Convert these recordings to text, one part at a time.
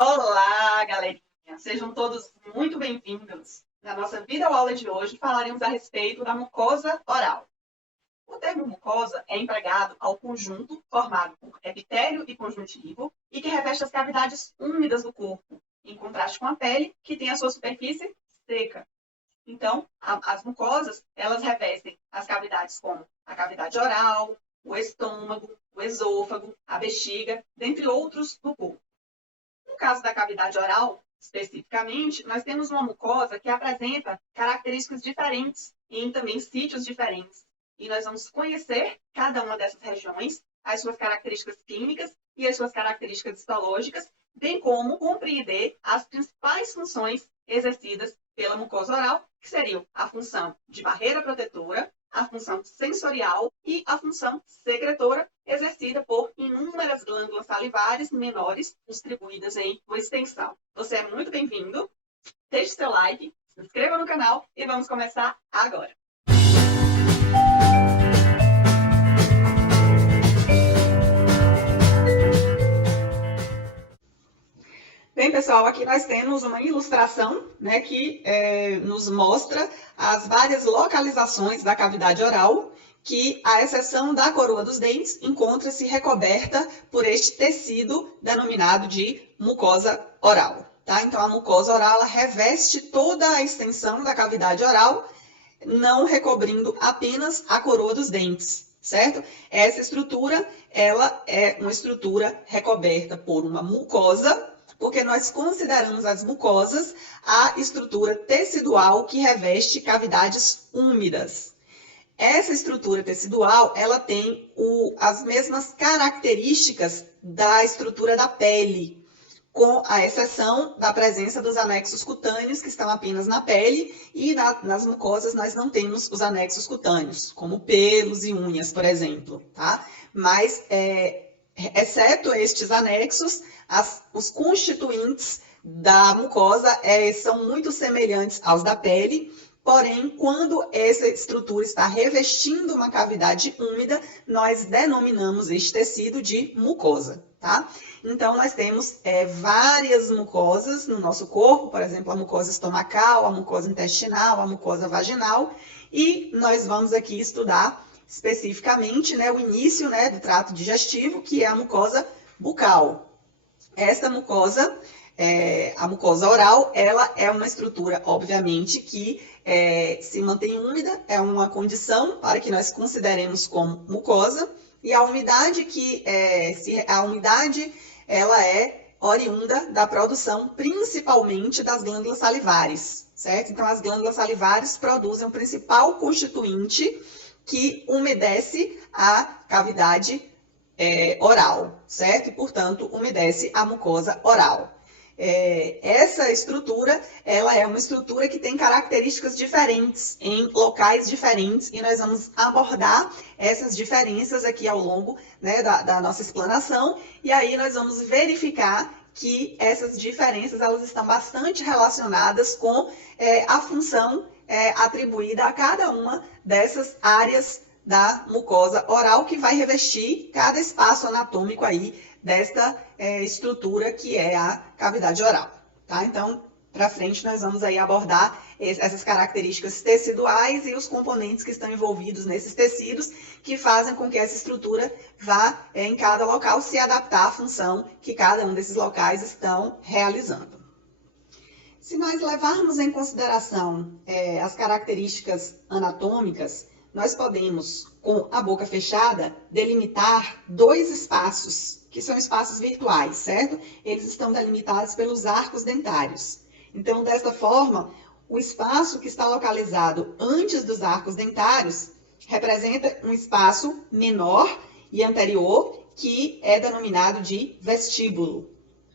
Olá, galerinha! Sejam todos muito bem-vindos. Na nossa videoaula de hoje, falaremos a respeito da mucosa oral. O termo mucosa é empregado ao conjunto formado por epitélio e conjuntivo e que reveste as cavidades úmidas do corpo, em contraste com a pele, que tem a sua superfície seca. Então, as mucosas, elas revestem as cavidades como a cavidade oral, o estômago, o esôfago, a bexiga, dentre outros do corpo. No caso da cavidade oral, especificamente, nós temos uma mucosa que apresenta características diferentes e em também sítios diferentes. E nós vamos conhecer cada uma dessas regiões, as suas características clínicas e as suas características histológicas, bem como compreender as principais funções exercidas pela mucosa oral, que seriam a função de barreira protetora, a função sensorial e a função secretora, exercida por inúmeras glândulas salivares menores distribuídas em uma extensão. Você é muito bem-vindo, deixe seu like, se inscreva no canal e vamos começar agora. Bem, pessoal, aqui nós temos uma ilustração, né, que nos mostra as várias localizações da cavidade oral, que, à exceção da coroa dos dentes, encontra-se recoberta por este tecido denominado de mucosa oral. Tá? Então, a mucosa oral ela reveste toda a extensão da cavidade oral, não recobrindo apenas a coroa dos dentes, certo? Essa estrutura, ela é uma estrutura recoberta por uma mucosa, porque nós consideramos as mucosas a estrutura tecidual que reveste cavidades úmidas. Essa estrutura tecidual, ela tem as mesmas características da estrutura da pele, com a exceção da presença dos anexos cutâneos, que estão apenas na pele, e nas mucosas nós não temos os anexos cutâneos, como pelos e unhas, por exemplo, tá? Mas, exceto estes anexos, os constituintes da mucosa são muito semelhantes aos da pele, porém, quando essa estrutura está revestindo uma cavidade úmida, nós denominamos este tecido de mucosa, tá? Então, nós temos várias mucosas no nosso corpo, por exemplo, a mucosa estomacal, a mucosa intestinal, a mucosa vaginal, e nós vamos aqui estudar especificamente, né, o início, né, do trato digestivo, que é a mucosa bucal. Esta mucosa, a mucosa oral, ela é uma estrutura, obviamente, que se mantém úmida, é uma condição para que nós consideremos como mucosa, e a umidade ela é oriunda da produção principalmente das glândulas salivares, certo? Então, as glândulas salivares produzem o principal constituinte que umedece a cavidade oral, certo? E, portanto, umedece a mucosa oral. Essa estrutura, ela é uma estrutura que tem características diferentes em locais diferentes e nós vamos abordar essas diferenças aqui ao longo, né, da nossa explanação e aí nós vamos verificar que essas diferenças elas estão bastante relacionadas com a função atribuída a cada uma dessas áreas da mucosa oral que vai revestir cada espaço anatômico aí desta estrutura que é a cavidade oral, tá? Então, para frente, nós vamos aí abordar essas características teciduais e os componentes que estão envolvidos nesses tecidos que fazem com que essa estrutura vá, em cada local, se adaptar à função que cada um desses locais estão realizando. Se nós levarmos em consideração as características anatômicas, nós podemos, com a boca fechada, delimitar dois espaços, que são espaços virtuais, certo? Eles estão delimitados pelos arcos dentários. Então, desta forma, o espaço que está localizado antes dos arcos dentários representa um espaço menor e anterior, que é denominado de vestíbulo.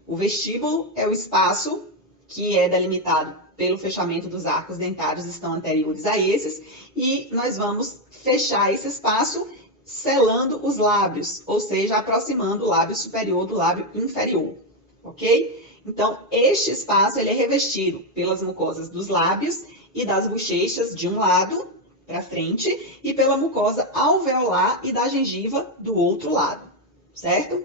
O vestíbulo é o espaço que é delimitado pelo fechamento dos arcos dentários, estão anteriores a esses, e nós vamos fechar esse espaço selando os lábios, ou seja, aproximando o lábio superior do lábio inferior, ok? Então, este espaço ele é revestido pelas mucosas dos lábios e das bochechas de um lado, para frente, e pela mucosa alveolar e da gengiva do outro lado, certo?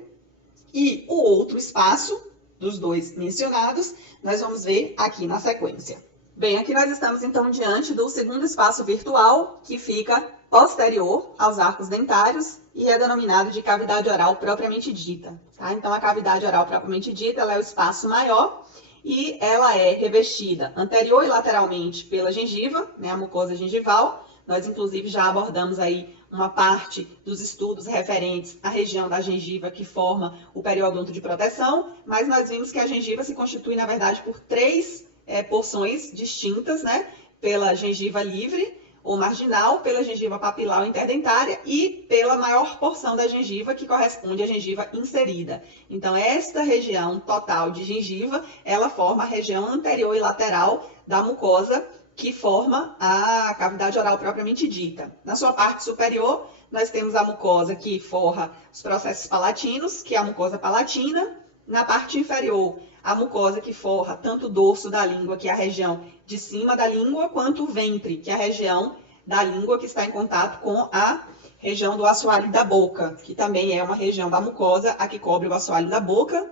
E o outro espaço dos dois mencionados, nós vamos ver aqui na sequência. Bem, aqui nós estamos então diante do segundo espaço virtual, que fica posterior aos arcos dentários e é denominado de cavidade oral propriamente dita. Tá? Então, a cavidade oral propriamente dita ela é o espaço maior e ela é revestida anterior e lateralmente pela gengiva, né, a mucosa gengival. Nós, inclusive, já abordamos aí uma parte dos estudos referentes à região da gengiva que forma o periodonto de proteção, mas nós vimos que a gengiva se constitui, na verdade, por três porções distintas, né? Pela gengiva livre ou marginal, pela gengiva papilar ou interdentária e pela maior porção da gengiva, que corresponde à gengiva inserida. Então, esta região total de gengiva, ela forma a região anterior e lateral da mucosa, que forma a cavidade oral propriamente dita. Na sua parte superior, nós temos a mucosa que forra os processos palatinos, que é a mucosa palatina. Na parte inferior, a mucosa que forra tanto o dorso da língua, que é a região de cima da língua, quanto o ventre, que é a região da língua que está em contato com a região do assoalho da boca, que também é uma região da mucosa, a que cobre o assoalho da boca.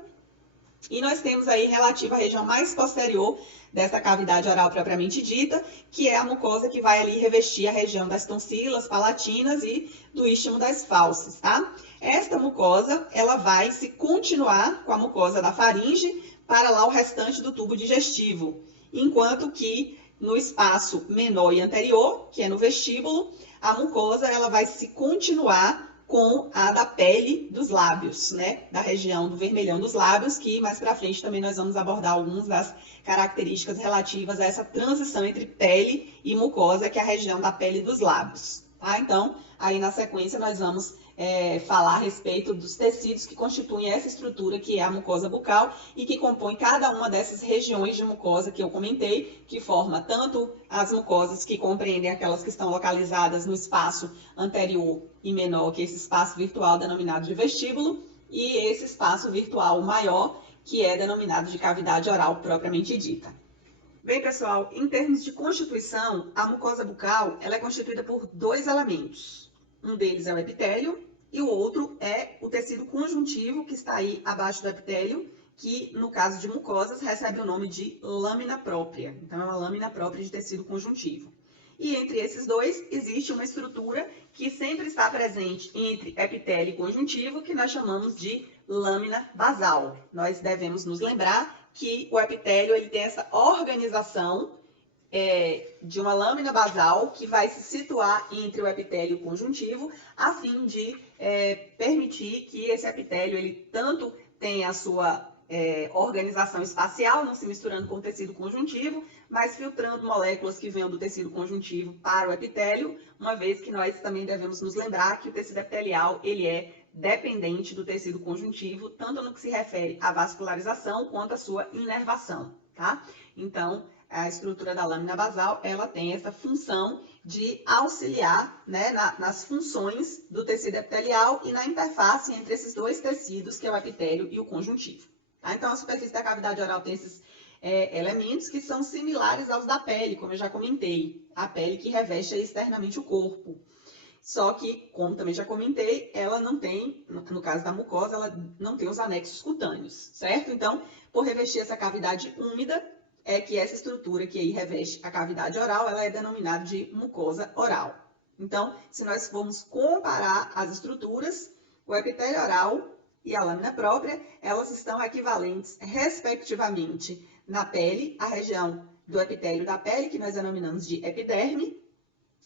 E nós temos aí relativa à região mais posterior dessa cavidade oral propriamente dita, que é a mucosa que vai ali revestir a região das tonsilas palatinas e do istmo das fauces, tá? Esta mucosa, ela vai se continuar com a mucosa da faringe para lá o restante do tubo digestivo, enquanto que no espaço menor e anterior, que é no vestíbulo, a mucosa ela vai se continuar com a da pele dos lábios, né? Da região do vermelhão dos lábios, que mais para frente também nós vamos abordar algumas das características relativas a essa transição entre pele e mucosa, que é a região da pele dos lábios, tá? Então, aí na sequência nós vamos falar a respeito dos tecidos que constituem essa estrutura que é a mucosa bucal e que compõe cada uma dessas regiões de mucosa que eu comentei, que forma tanto as mucosas que compreendem aquelas que estão localizadas no espaço anterior e menor, que é esse espaço virtual denominado de vestíbulo, e esse espaço virtual maior, que é denominado de cavidade oral propriamente dita. Bem, pessoal, em termos de constituição, a mucosa bucal ela é constituída por dois elementos. Um deles é o epitélio e o outro é o tecido conjuntivo que está aí abaixo do epitélio, que no caso de mucosas recebe o nome de lâmina própria. Então, é uma lâmina própria de tecido conjuntivo. E entre esses dois existe uma estrutura que sempre está presente entre epitélio e conjuntivo, que nós chamamos de lâmina basal. Nós devemos nos lembrar que o epitélio ele tem essa organização de uma lâmina basal que vai se situar entre o epitélio e o conjuntivo, a fim de permitir que esse epitélio ele tanto tenha a sua organização espacial, não se misturando com o tecido conjuntivo, mas filtrando moléculas que venham do tecido conjuntivo para o epitélio, uma vez que nós também devemos nos lembrar que o tecido epitelial ele é dependente do tecido conjuntivo, tanto no que se refere à vascularização quanto à sua inervação, tá? Então, a estrutura da lâmina basal, ela tem essa função de auxiliar, né, nas funções do tecido epitelial e na interface entre esses dois tecidos, que é o epitélio e o conjuntivo. Tá? Então, a superfície da cavidade oral tem esses elementos que são similares aos da pele, como eu já comentei, a pele que reveste externamente o corpo. Só que, como também já comentei, ela não tem, no caso da mucosa, ela não tem os anexos cutâneos, certo? Então, por revestir essa cavidade úmida, é que essa estrutura que aí reveste a cavidade oral, ela é denominada de mucosa oral. Então, se nós formos comparar as estruturas, o epitélio oral e a lâmina própria, elas estão equivalentes, respectivamente, na pele, a região do epitélio da pele, que nós denominamos de epiderme,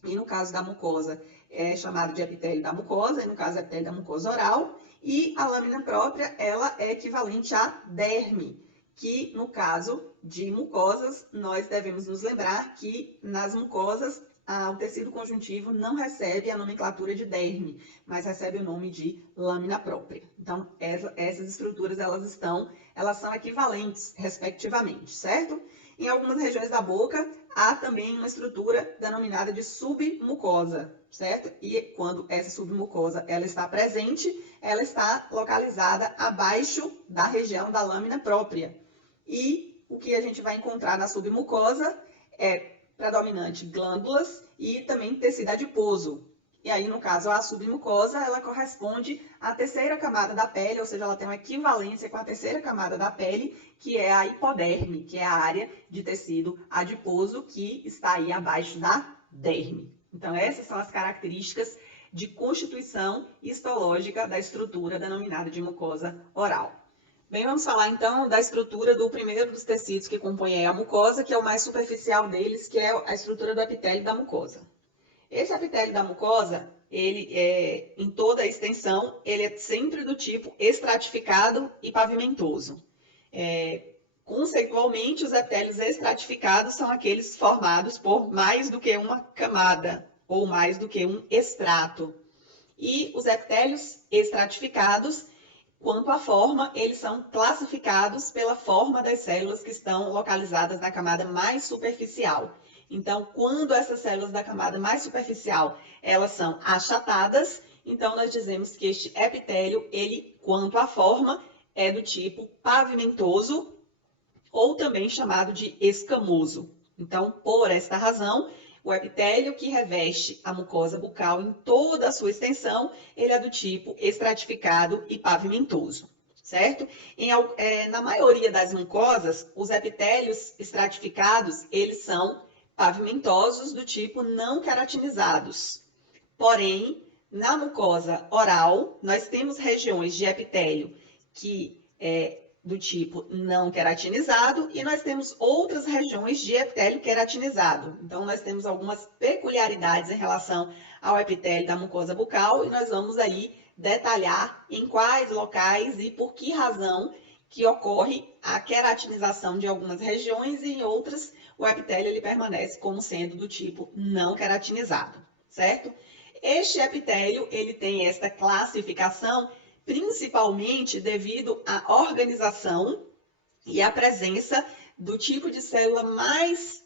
e no caso da mucosa, é chamado de epitélio da mucosa, e no caso, epitélio da mucosa oral, e a lâmina própria, ela é equivalente a derme, que no caso de mucosas, nós devemos nos lembrar que nas mucosas, o tecido conjuntivo não recebe a nomenclatura de derme, mas recebe o nome de lâmina própria. Então, essas estruturas, elas são equivalentes, respectivamente, certo? Em algumas regiões da boca, há também uma estrutura denominada de submucosa, certo? E quando essa submucosa ela está presente, ela está localizada abaixo da região da lâmina própria. E o que a gente vai encontrar na submucosa é predominante glândulas e também tecido adiposo. E aí, no caso, a submucosa, ela corresponde à terceira camada da pele, ou seja, ela tem uma equivalência com a terceira camada da pele, que é a hipoderme, que é a área de tecido adiposo que está aí abaixo da derme. Então, essas são as características de constituição histológica da estrutura denominada de mucosa oral. Bem, vamos falar então da estrutura do primeiro dos tecidos que compõem a mucosa, que é o mais superficial deles, que é a estrutura do epitélio da mucosa. Esse epitélio da mucosa, ele é, em toda a extensão, ele é sempre do tipo estratificado e pavimentoso. Conceitualmente, os epitélios estratificados são aqueles formados por mais do que uma camada, ou mais do que um estrato. E os epitélios estratificados, quanto à forma, eles são classificados pela forma das células que estão localizadas na camada mais superficial. Então, quando essas células da camada mais superficial, elas são achatadas, então nós dizemos que este epitélio, ele, quanto à forma, é do tipo pavimentoso, ou também chamado de escamoso. Então, por esta razão, o epitélio que reveste a mucosa bucal em toda a sua extensão, ele é do tipo estratificado e pavimentoso, certo? Na maioria das mucosas, os epitélios estratificados, eles são pavimentosos do tipo não queratinizados. Porém, na mucosa oral, nós temos regiões de epitélio que do tipo não queratinizado e nós temos outras regiões de epitélio queratinizado. Então, nós temos algumas peculiaridades em relação ao epitélio da mucosa bucal e nós vamos aí detalhar em quais locais e por que razão que ocorre a queratinização de algumas regiões e em outras o epitélio ele permanece como sendo do tipo não queratinizado, certo? Este epitélio ele tem esta classificação principalmente devido à organização e à presença do tipo de célula mais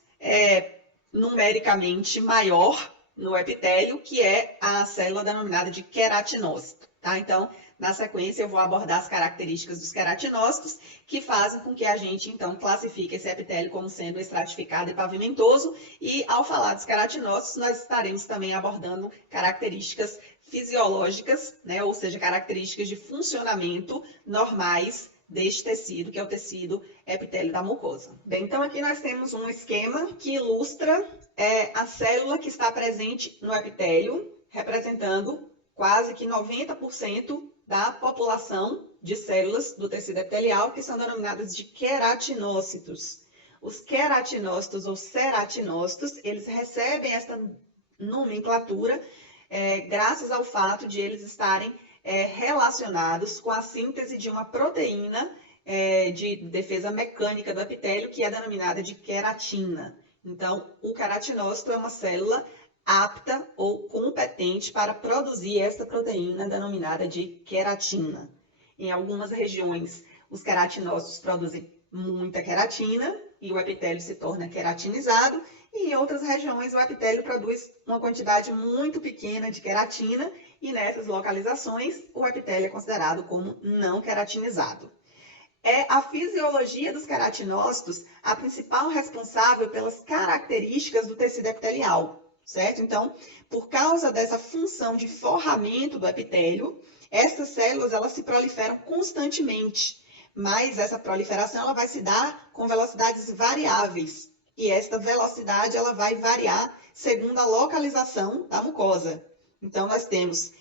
numericamente maior no epitélio, que é a célula denominada de queratinócito. Tá? Então, na sequência, eu vou abordar as características dos queratinócitos, que fazem com que a gente, então, classifique esse epitélio como sendo estratificado e pavimentoso. E, ao falar dos queratinócitos, nós estaremos também abordando características fisiológicas, né? Ou seja, características de funcionamento normais deste tecido, que é o tecido epitélio da mucosa. Bem, então aqui nós temos um esquema que ilustra a célula que está presente no epitélio, representando quase que 90% da população de células do tecido epitelial, que são denominadas de queratinócitos. Os queratinócitos ou ceratinócitos, eles recebem esta nomenclatura graças ao fato de eles estarem relacionados com a síntese de uma proteína de defesa mecânica do epitélio, que é denominada de queratina. Então, o queratinócito é uma célula apta ou competente para produzir esta proteína denominada de queratina. Em algumas regiões, os queratinócitos produzem muita queratina e o epitélio se torna queratinizado, e em outras regiões o epitélio produz uma quantidade muito pequena de queratina e nessas localizações o epitélio é considerado como não queratinizado. É a fisiologia dos queratinócitos a principal responsável pelas características do tecido epitelial, certo? Então, por causa dessa função de forramento do epitélio, essas células elas se proliferam constantemente, mas essa proliferação ela vai se dar com velocidades variáveis. E esta velocidade ela vai variar segundo a localização da mucosa. Então, nós temos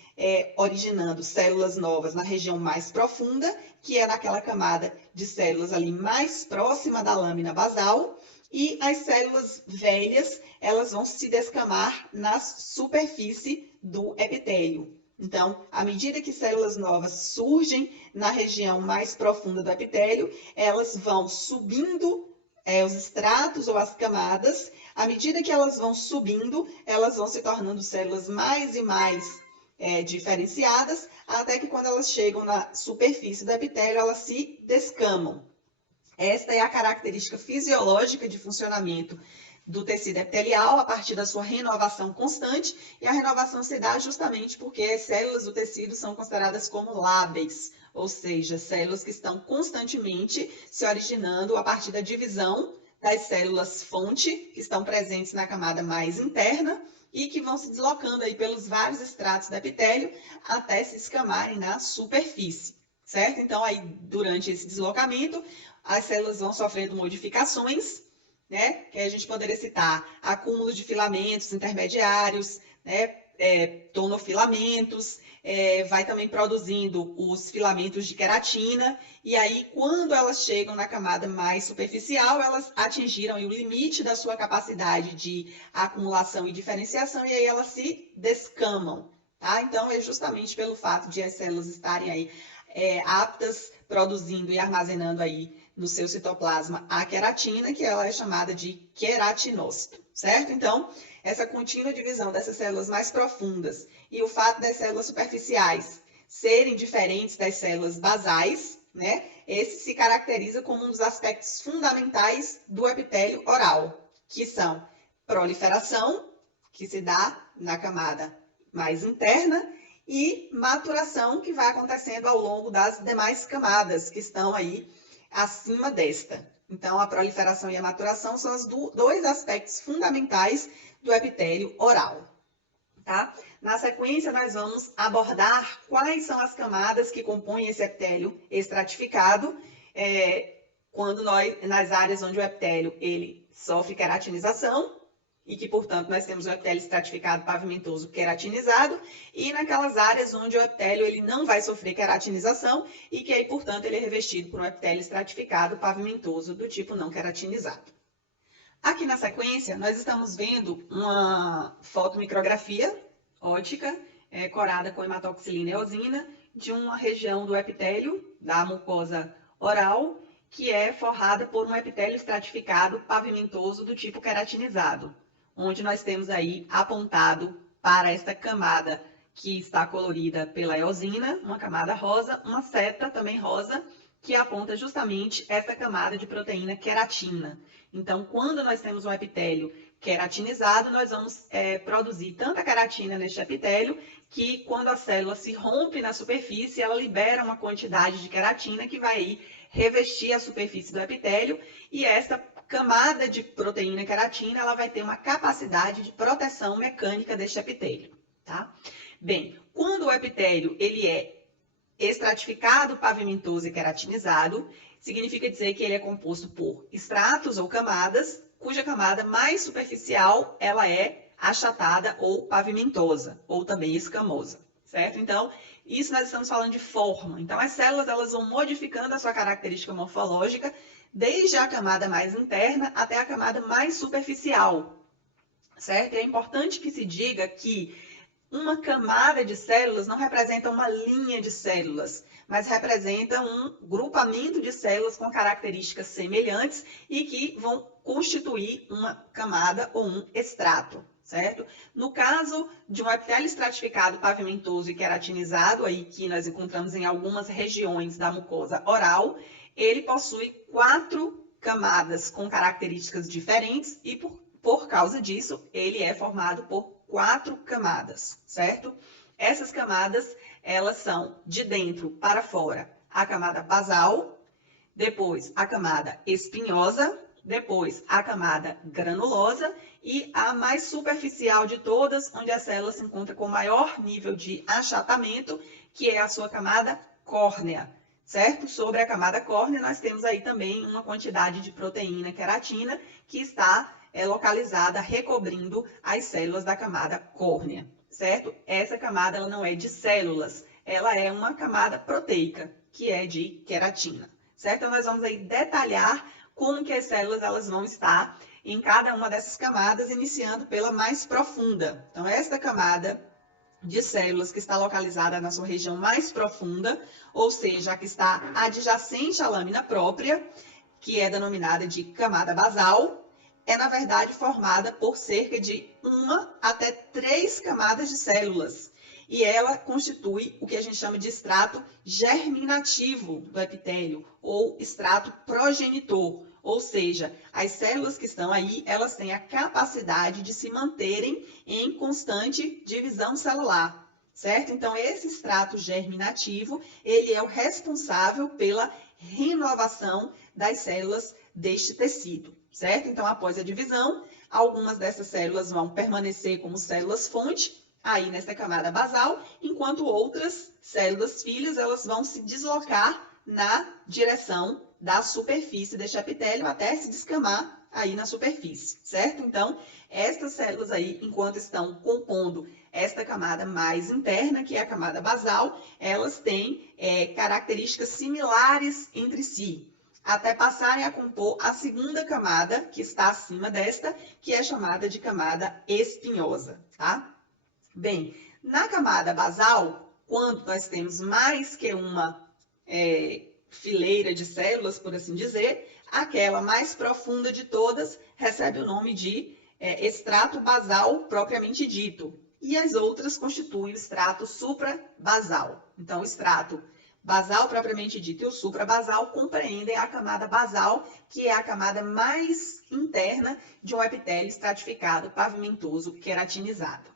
originando células novas na região mais profunda, que é naquela camada de células ali mais próxima da lâmina basal, e as células velhas, elas vão se descamar na superfície do epitélio. Então, à medida que células novas surgem na região mais profunda do epitélio, elas vão subindo os estratos ou as camadas. À medida que elas vão subindo, elas vão se tornando células mais e mais diferenciadas, até que quando elas chegam na superfície do epitélio, elas se descamam. Esta é a característica fisiológica de funcionamento do tecido epitelial a partir da sua renovação constante, e a renovação se dá justamente porque as células do tecido são consideradas como lábeis, ou seja, células que estão constantemente se originando a partir da divisão das células fonte, que estão presentes na camada mais interna, e que vão se deslocando aí pelos vários estratos do epitélio até se escamarem na superfície, certo? Então, aí, durante esse deslocamento, as células vão sofrendo modificações, né? Que a gente poderia citar acúmulos de filamentos intermediários, né? Tonofilamentos, vai também produzindo os filamentos de queratina, e aí quando elas chegam na camada mais superficial, elas atingiram o limite da sua capacidade de acumulação e diferenciação, e aí elas se descamam, tá? Então é justamente pelo fato de as células estarem aí aptas, produzindo e armazenando aí no seu citoplasma a queratina, que ela é chamada de queratinócito, certo? Então, essa contínua divisão dessas células mais profundas e o fato das células superficiais serem diferentes das células basais, né? Esse se caracteriza como um dos aspectos fundamentais do epitélio oral, que são proliferação, que se dá na camada mais interna, e maturação, que vai acontecendo ao longo das demais camadas que estão aí acima desta. Então, a proliferação e a maturação são os dois aspectos fundamentais do epitélio oral, tá? Na sequência, nós vamos abordar quais são as camadas que compõem esse epitélio estratificado, nas áreas onde o epitélio ele sofre queratinização, e que, portanto, nós temos o epitélio estratificado pavimentoso queratinizado, e naquelas áreas onde o epitélio ele não vai sofrer queratinização e que aí, portanto, ele é revestido por um epitélio estratificado pavimentoso do tipo não queratinizado. Aqui na sequência, nós estamos vendo uma fotomicrografia óptica corada com hematoxilina e eosina de uma região do epitélio da mucosa oral que é forrada por um epitélio estratificado pavimentoso do tipo queratinizado, onde nós temos aí apontado para esta camada que está colorida pela eosina, uma camada rosa, uma seta também rosa, que aponta justamente essa camada de proteína queratina. Então, quando nós temos um epitélio queratinizado, nós vamos produzir tanta queratina neste epitélio que quando a célula se rompe na superfície, ela libera uma quantidade de queratina que vai aí revestir a superfície do epitélio, e essa camada de proteína queratina ela vai ter uma capacidade de proteção mecânica deste epitélio, tá? Bem, quando o epitélio ele é estratificado, pavimentoso e queratinizado, significa dizer que ele é composto por estratos ou camadas, cuja camada mais superficial ela é achatada ou pavimentosa, ou também escamosa, certo? Então, isso nós estamos falando de forma. Então, as células elas vão modificando a sua característica morfológica desde a camada mais interna até a camada mais superficial, certo? E é importante que se diga que uma camada de células não representa uma linha de células, mas representa um grupamento de células com características semelhantes e que vão constituir uma camada ou um estrato, certo? No caso de um epitélio estratificado pavimentoso e queratinizado, aí que nós encontramos em algumas regiões da mucosa oral, ele possui 4 camadas com características diferentes e por causa disso, ele é formado por 4 camadas, certo? Essas camadas, elas são de dentro para fora a camada basal, depois a camada espinhosa, depois a camada granulosa e a mais superficial de todas, onde a célula se encontra com maior nível de achatamento, que é a sua camada córnea, certo? Sobre a camada córnea, nós temos aí também uma quantidade de proteína queratina que está localizada recobrindo as células da camada córnea, certo? Essa camada ela não é de células, ela é uma camada proteica, que é de queratina, certo? Então, nós vamos aí detalhar como que as células elas vão estar em cada uma dessas camadas, iniciando pela mais profunda. Então, esta camada de células que está localizada na sua região mais profunda, ou seja, a que está adjacente à lâmina própria, que é denominada de camada basal, é, na verdade, formada por cerca de 1 até 3 camadas de células. E ela constitui o que a gente chama de estrato germinativo do epitélio, ou estrato progenitor. Ou seja, as células que estão aí, elas têm a capacidade de se manterem em constante divisão celular, certo? Então, esse estrato germinativo, ele é o responsável pela renovação das células deste tecido, certo? Então, após a divisão, Algumas dessas células vão permanecer como células-fonte, aí nessa camada basal, enquanto outras células filhas elas vão se deslocar na direção da superfície deste epitélio até se descamar aí na superfície, certo? Então, estas células aí, enquanto estão compondo esta camada mais interna, que é a camada basal, elas têm características similares entre si, até passarem a compor a segunda camada, que está acima desta, que é chamada de camada espinhosa, tá? Bem, na camada basal, quando nós temos mais que uma fileira de células, por assim dizer, aquela mais profunda de todas recebe o nome de estrato basal propriamente dito, e as outras constituem o estrato suprabasal. Então, o estrato basal propriamente dito e o suprabasal compreendem a camada basal, que é a camada mais interna de um epitélio estratificado, pavimentoso, queratinizado.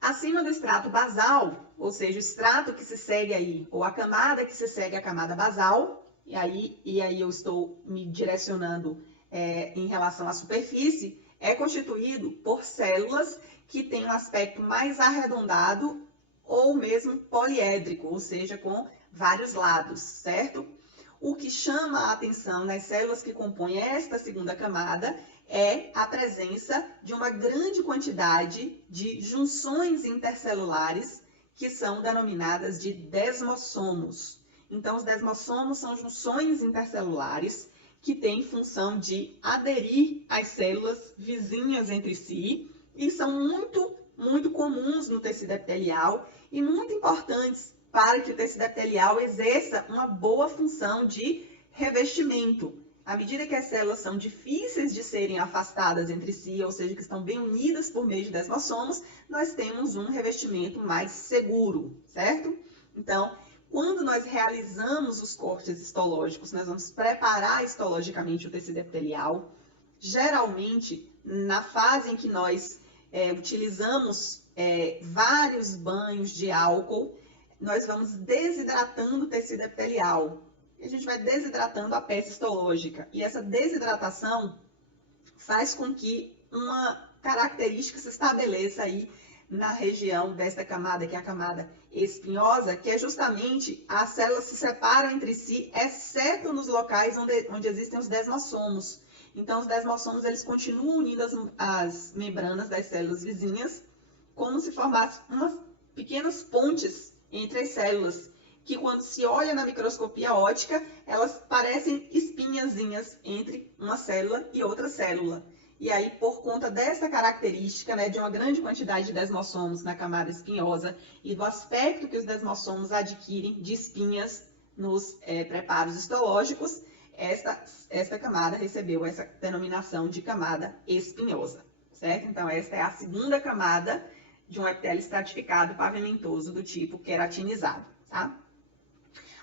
Acima do estrato basal, ou seja, o estrato que se segue aí, ou a camada que se segue à camada basal, e aí eu estou me direcionando em relação à superfície, é constituído por células que têm um aspecto mais arredondado ou mesmo poliédrico, ou seja, com vários lados, certo? O que chama a atenção nas células que compõem esta segunda camada é a presença de uma grande quantidade de junções intercelulares que são denominadas de desmossomos. Então, os desmossomos são junções intercelulares que têm função de aderir às células vizinhas entre si e são muito comuns no tecido epitelial e muito importantes para que o tecido epitelial exerça uma boa função de revestimento. À medida que as células são difíceis de serem afastadas entre si, ou seja, que estão bem unidas por meio de desmossomos, nós temos um revestimento mais seguro, certo? Então, quando nós realizamos os cortes histológicos, nós vamos preparar histologicamente o tecido epitelial. Geralmente, na fase em que nós utilizamos vários banhos de álcool, nós vamos desidratando o tecido epitelial. E a gente vai desidratando a peça histológica. E essa desidratação faz com que uma característica se estabeleça aí na região desta camada, que é a camada espinhosa, que é justamente as células se separam entre si, exceto nos locais onde existem os desmossomos. Então, os desmossomos eles continuam unindo as membranas das células vizinhas, como se formassem umas pequenas pontes entre as células, que quando se olha na microscopia óptica, elas parecem espinhazinhas entre uma célula e outra célula. E aí, por conta dessa característica, né, de uma grande quantidade de desmossomos na camada espinhosa e do aspecto que os desmossomos adquirem de espinhas nos preparos histológicos, esta camada recebeu essa denominação de camada espinhosa, certo? Então, esta é a segunda camada de um epitélio estratificado pavimentoso do tipo queratinizado, tá?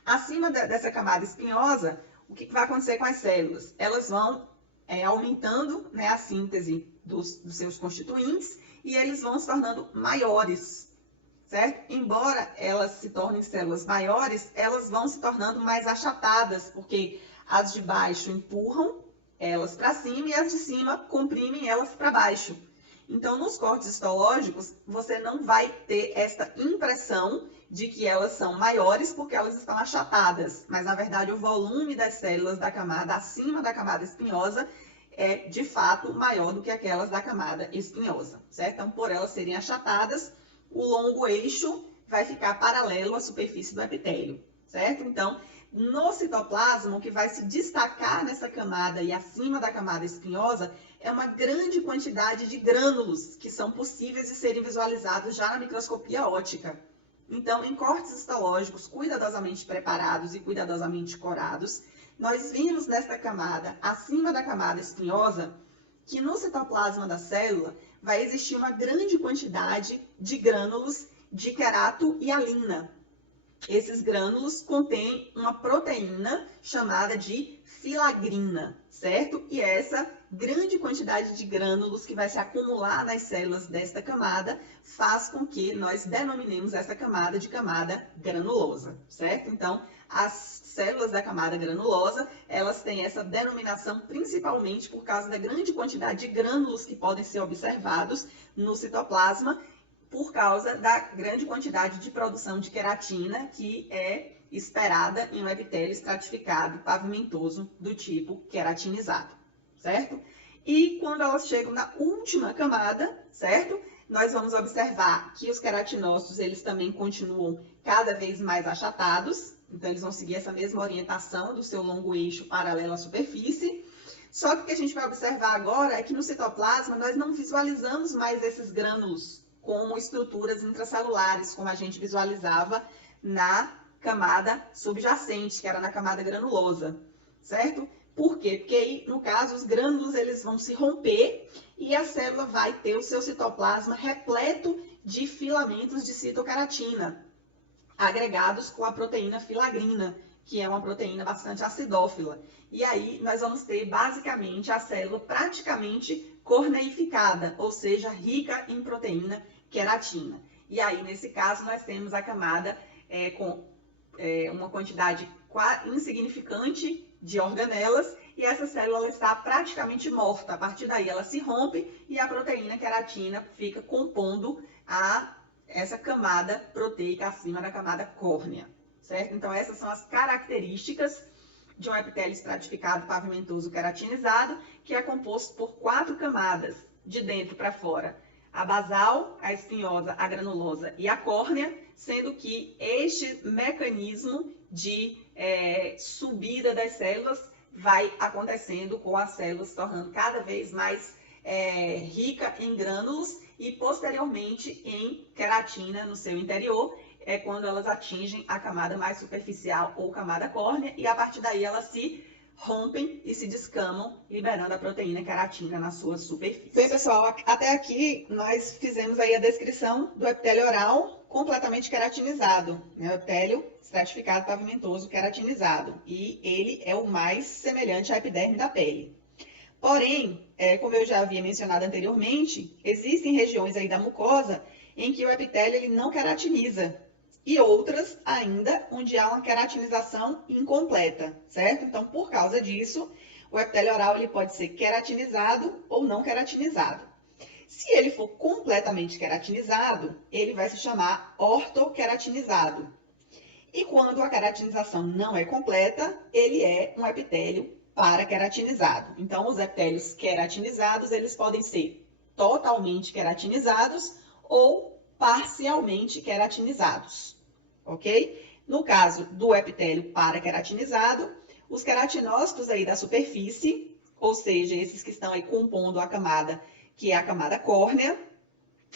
Acima dessa camada espinhosa, o que vai acontecer com as células? Elas vão aumentando, né, a síntese dos seus constituintes e eles vão se tornando maiores, certo? Embora elas se tornem células maiores, elas vão se tornando mais achatadas, porque as de baixo empurram elas para cima e as de cima comprimem elas para baixo. Então, nos cortes histológicos, você não vai ter esta impressão de que elas são maiores porque elas estão achatadas, mas na verdade o volume das células da camada acima da camada espinhosa é de fato maior do que aquelas da camada espinhosa, certo? Então, por elas serem achatadas, o longo eixo vai ficar paralelo à superfície do epitélio, certo? Então, no citoplasma, o que vai se destacar nessa camada e acima da camada espinhosa é uma grande quantidade de grânulos que são possíveis de serem visualizados já na microscopia óptica. Então, em cortes histológicos cuidadosamente preparados e cuidadosamente corados, nós vimos nesta camada, acima da camada espinhosa, que no citoplasma da célula vai existir uma grande quantidade de grânulos de querato e alina. Esses grânulos contêm uma proteína chamada de filagrina, certo? E essa grande quantidade de grânulos que vai se acumular nas células desta camada faz com que nós denominemos essa camada de camada granulosa, certo? Então, as células da camada granulosa, elas têm essa denominação principalmente por causa da grande quantidade de grânulos que podem ser observados no citoplasma, por causa da grande quantidade de produção de queratina que é esperada em um epitélio estratificado pavimentoso do tipo queratinizado, certo? E quando elas chegam na última camada, certo? Nós vamos observar que os queratinócitos, eles também continuam cada vez mais achatados, então eles vão seguir essa mesma orientação do seu longo eixo paralelo à superfície. Só que o que a gente vai observar agora é que no citoplasma nós não visualizamos mais esses grânulos como estruturas intracelulares, como a gente visualizava na camada subjacente, que era na camada granulosa, certo? Por quê? Porque aí, no caso, os grânulos eles vão se romper e a célula vai ter o seu citoplasma repleto de filamentos de citoceratina, agregados com a proteína filagrina, que é uma proteína bastante acidófila. E aí nós vamos ter basicamente a célula praticamente corneificada, ou seja, rica em proteína queratina. E aí, nesse caso, nós temos a camada com uma quantidade insignificante de organelas e essa célula está praticamente morta. A partir daí, ela se rompe e a proteína queratina fica compondo essa camada proteica acima da camada córnea, certo? Então, essas são as características de um epitélio estratificado pavimentoso queratinizado, que é composto por 4 camadas, de dentro para fora. A basal, a espinhosa, a granulosa e a córnea, sendo que este mecanismo de subida das células vai acontecendo com as células se tornando cada vez mais rica em grânulos e posteriormente em queratina no seu interior, quando elas atingem a camada mais superficial ou camada córnea e a partir daí elas se rompem e se descamam, liberando a proteína queratina na sua superfície. Bem, pessoal, até aqui nós fizemos aí a descrição do epitélio oral completamente queratinizado, né? O epitélio estratificado pavimentoso queratinizado, e ele é o mais semelhante à epiderme da pele. Porém, como eu já havia mencionado anteriormente, existem regiões aí da mucosa em que o epitélio ele não queratiniza, e outras ainda onde há uma queratinização incompleta, certo? Então, por causa disso, o epitélio oral ele pode ser queratinizado ou não queratinizado. Se ele for completamente queratinizado, ele vai se chamar ortoqueratinizado. E quando a queratinização não é completa, ele é um epitélio paraqueratinizado. Então, os epitélios queratinizados, eles podem ser totalmente queratinizados ou parcialmente queratinizados, ok? No caso do epitélio paraqueratinizado, os queratinócitos aí da superfície, ou seja, esses que estão aí compondo a camada, que é a camada córnea,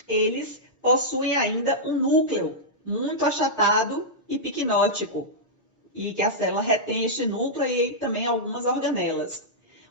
eles possuem ainda um núcleo muito achatado e piquinótico, e que a célula retém este núcleo e também algumas organelas.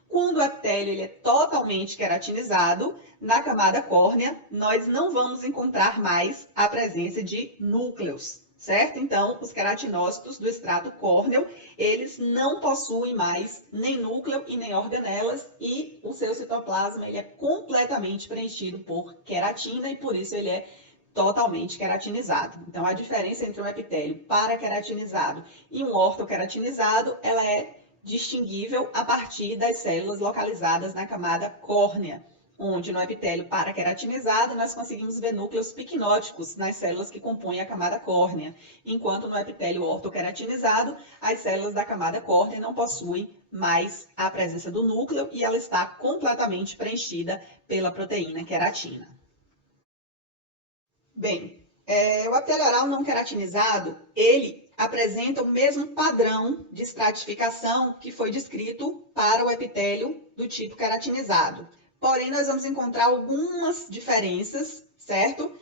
Quando o epitélio ele é totalmente queratinizado, na camada córnea, nós não vamos encontrar mais a presença de núcleos, certo? Então, os queratinócitos do estrato córneo, eles não possuem mais nem núcleo e nem organelas, e o seu citoplasma ele é completamente preenchido por queratina e por isso ele é totalmente queratinizado. Então, a diferença entre um epitélio paraqueratinizado e um ortoqueratinizado, ela é distinguível a partir das células localizadas na camada córnea, onde no epitélio paraqueratinizado nós conseguimos ver núcleos piquinóticos nas células que compõem a camada córnea, enquanto no epitélio ortoqueratinizado as células da camada córnea não possuem mais a presença do núcleo e ela está completamente preenchida pela proteína queratina. Bem, o epitélio oral não queratinizado, ele apresenta o mesmo padrão de estratificação que foi descrito para o epitélio do tipo queratinizado. Porém, nós vamos encontrar algumas diferenças, certo?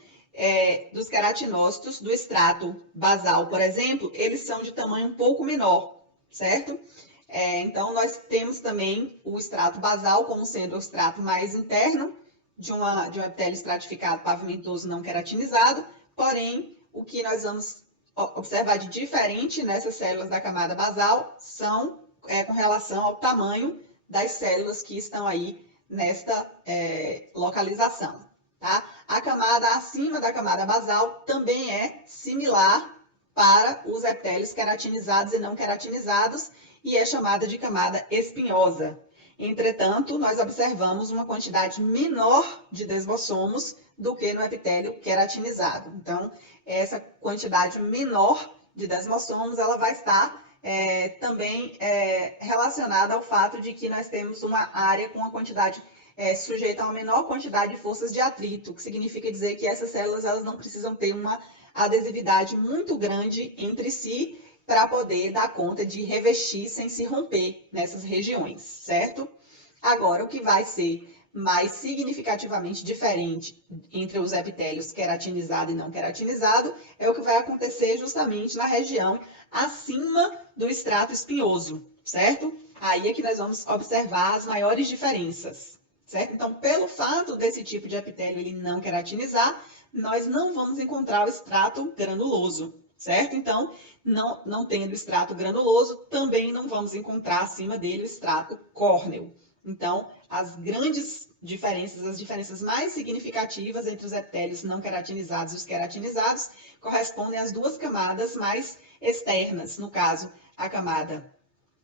Dos queratinócitos do estrato basal, por exemplo, eles são de tamanho um pouco menor, certo? Então, nós temos também o estrato basal como sendo o estrato mais interno de um epitélio estratificado pavimentoso não queratinizado, porém, o que nós vamos observar de diferente nessas células da camada basal são com relação ao tamanho das células que estão aí nesta localização, tá? A camada acima da camada basal também é similar para os epitélios queratinizados e não queratinizados e é chamada de camada espinhosa. Entretanto, nós observamos uma quantidade menor de desmossomos do que no epitélio queratinizado. Então, essa quantidade menor de desmossomos, ela vai estar também relacionada ao fato de que nós temos uma área com uma quantidade sujeita a uma menor quantidade de forças de atrito, que significa dizer que essas células elas não precisam ter uma adesividade muito grande entre si para poder dar conta de revestir sem se romper nessas regiões, certo? Agora, o que vai ser mais significativamente diferente entre os epitélios queratinizado e não queratinizado é o que vai acontecer justamente na região acima do estrato espinhoso, certo? Aí é que nós vamos observar as maiores diferenças, certo? Então, pelo fato desse tipo de epitélio ele não queratinizar, nós não vamos encontrar o extrato granuloso, certo? Então, não tendo extrato granuloso, também não vamos encontrar acima dele o extrato córneo. Então, as grandes diferenças, as diferenças mais significativas entre os epitélios não queratinizados e os queratinizados correspondem às duas camadas mais externas, no caso, a camada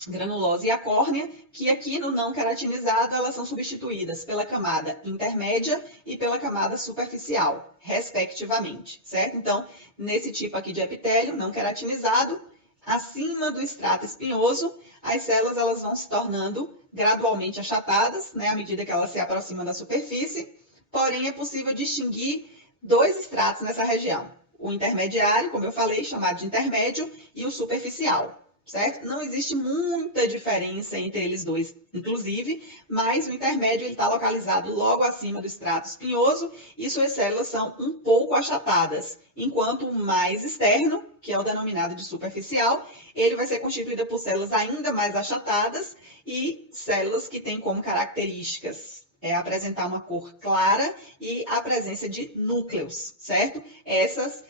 granulosa e a córnea, que aqui no não queratinizado elas são substituídas pela camada intermédia e pela camada superficial, respectivamente, certo? Então, nesse tipo aqui de epitélio não queratinizado, acima do estrato espinhoso, as células elas vão se tornando gradualmente achatadas, né, à medida que elas se aproximam da superfície, porém é possível distinguir dois estratos nessa região, o intermediário, como eu falei, chamado de intermédio, e o superficial. Certo? Não existe muita diferença entre eles dois, inclusive, mas o intermédio está localizado logo acima do estrato espinhoso e suas células são um pouco achatadas, enquanto o mais externo, que é o denominado de superficial, ele vai ser constituído por células ainda mais achatadas e células que têm como características apresentar uma cor clara e a presença de núcleos, certo? Essas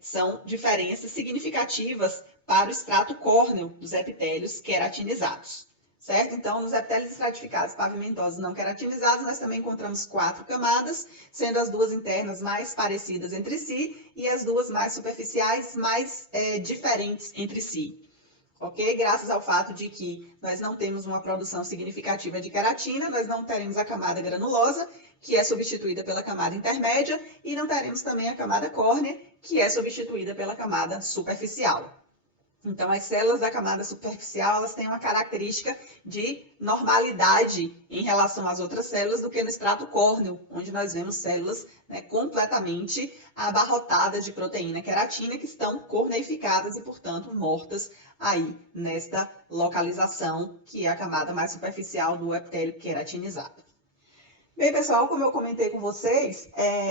são diferenças significativas para o extrato córneo dos epitélios queratinizados, certo? Então, nos epitélios estratificados pavimentosos não queratinizados, nós também encontramos 4 camadas, sendo as duas internas mais parecidas entre si e as duas mais superficiais mais diferentes entre si. Ok? Graças ao fato de que nós não temos uma produção significativa de queratina, nós não teremos a camada granulosa, que é substituída pela camada intermédia, e não teremos também a camada córnea, que é substituída pela camada superficial. Então, as células da camada superficial, elas têm uma característica de normalidade em relação às outras células do que no estrato córneo, onde nós vemos células completamente abarrotadas de proteína queratina que estão corneificadas e, portanto, mortas aí nesta localização, que é a camada mais superficial do epitélio queratinizado. Bem, pessoal, como eu comentei com vocês,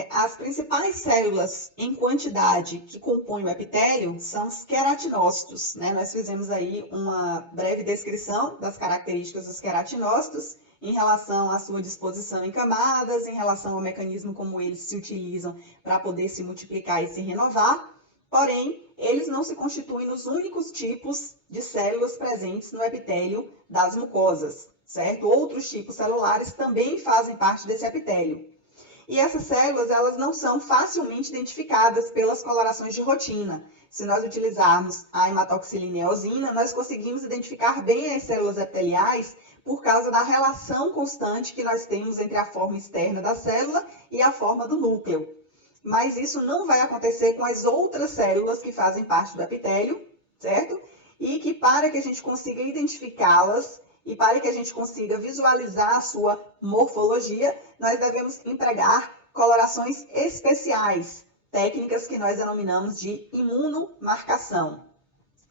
as principais células em quantidade que compõem o epitélio são os queratinócitos, né? Nós fizemos aí uma breve descrição das características dos queratinócitos em relação à sua disposição em camadas, em relação ao mecanismo como eles se utilizam para poder se multiplicar e se renovar. Porém, eles não se constituem nos únicos tipos de células presentes no epitélio das mucosas, certo? Outros tipos celulares também fazem parte desse epitélio. E essas células, elas não são facilmente identificadas pelas colorações de rotina. Se nós utilizarmos a hematoxilina e a eosina, nós conseguimos identificar bem as células epiteliais por causa da relação constante que nós temos entre a forma externa da célula e a forma do núcleo. Mas isso não vai acontecer com as outras células que fazem parte do epitélio, certo? E que para que a gente consiga identificá-las e para que a gente consiga visualizar a sua morfologia, nós devemos empregar colorações especiais, técnicas que nós denominamos de imunomarcação,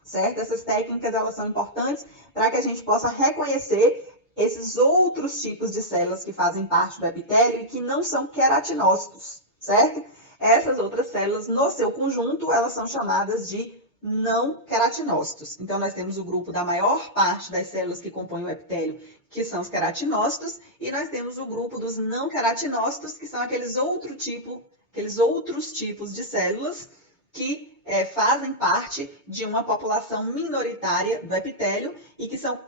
certo? Essas técnicas elas são importantes para que a gente possa reconhecer esses outros tipos de células que fazem parte do epitélio e que não são queratinócitos, certo? Essas outras células, no seu conjunto, elas são chamadas de não queratinócitos. Então, nós temos o grupo da maior parte das células que compõem o epitélio, que são os queratinócitos, e nós temos o grupo dos não queratinócitos, que são aqueles outros tipos de células que fazem parte de uma população minoritária do epitélio e que são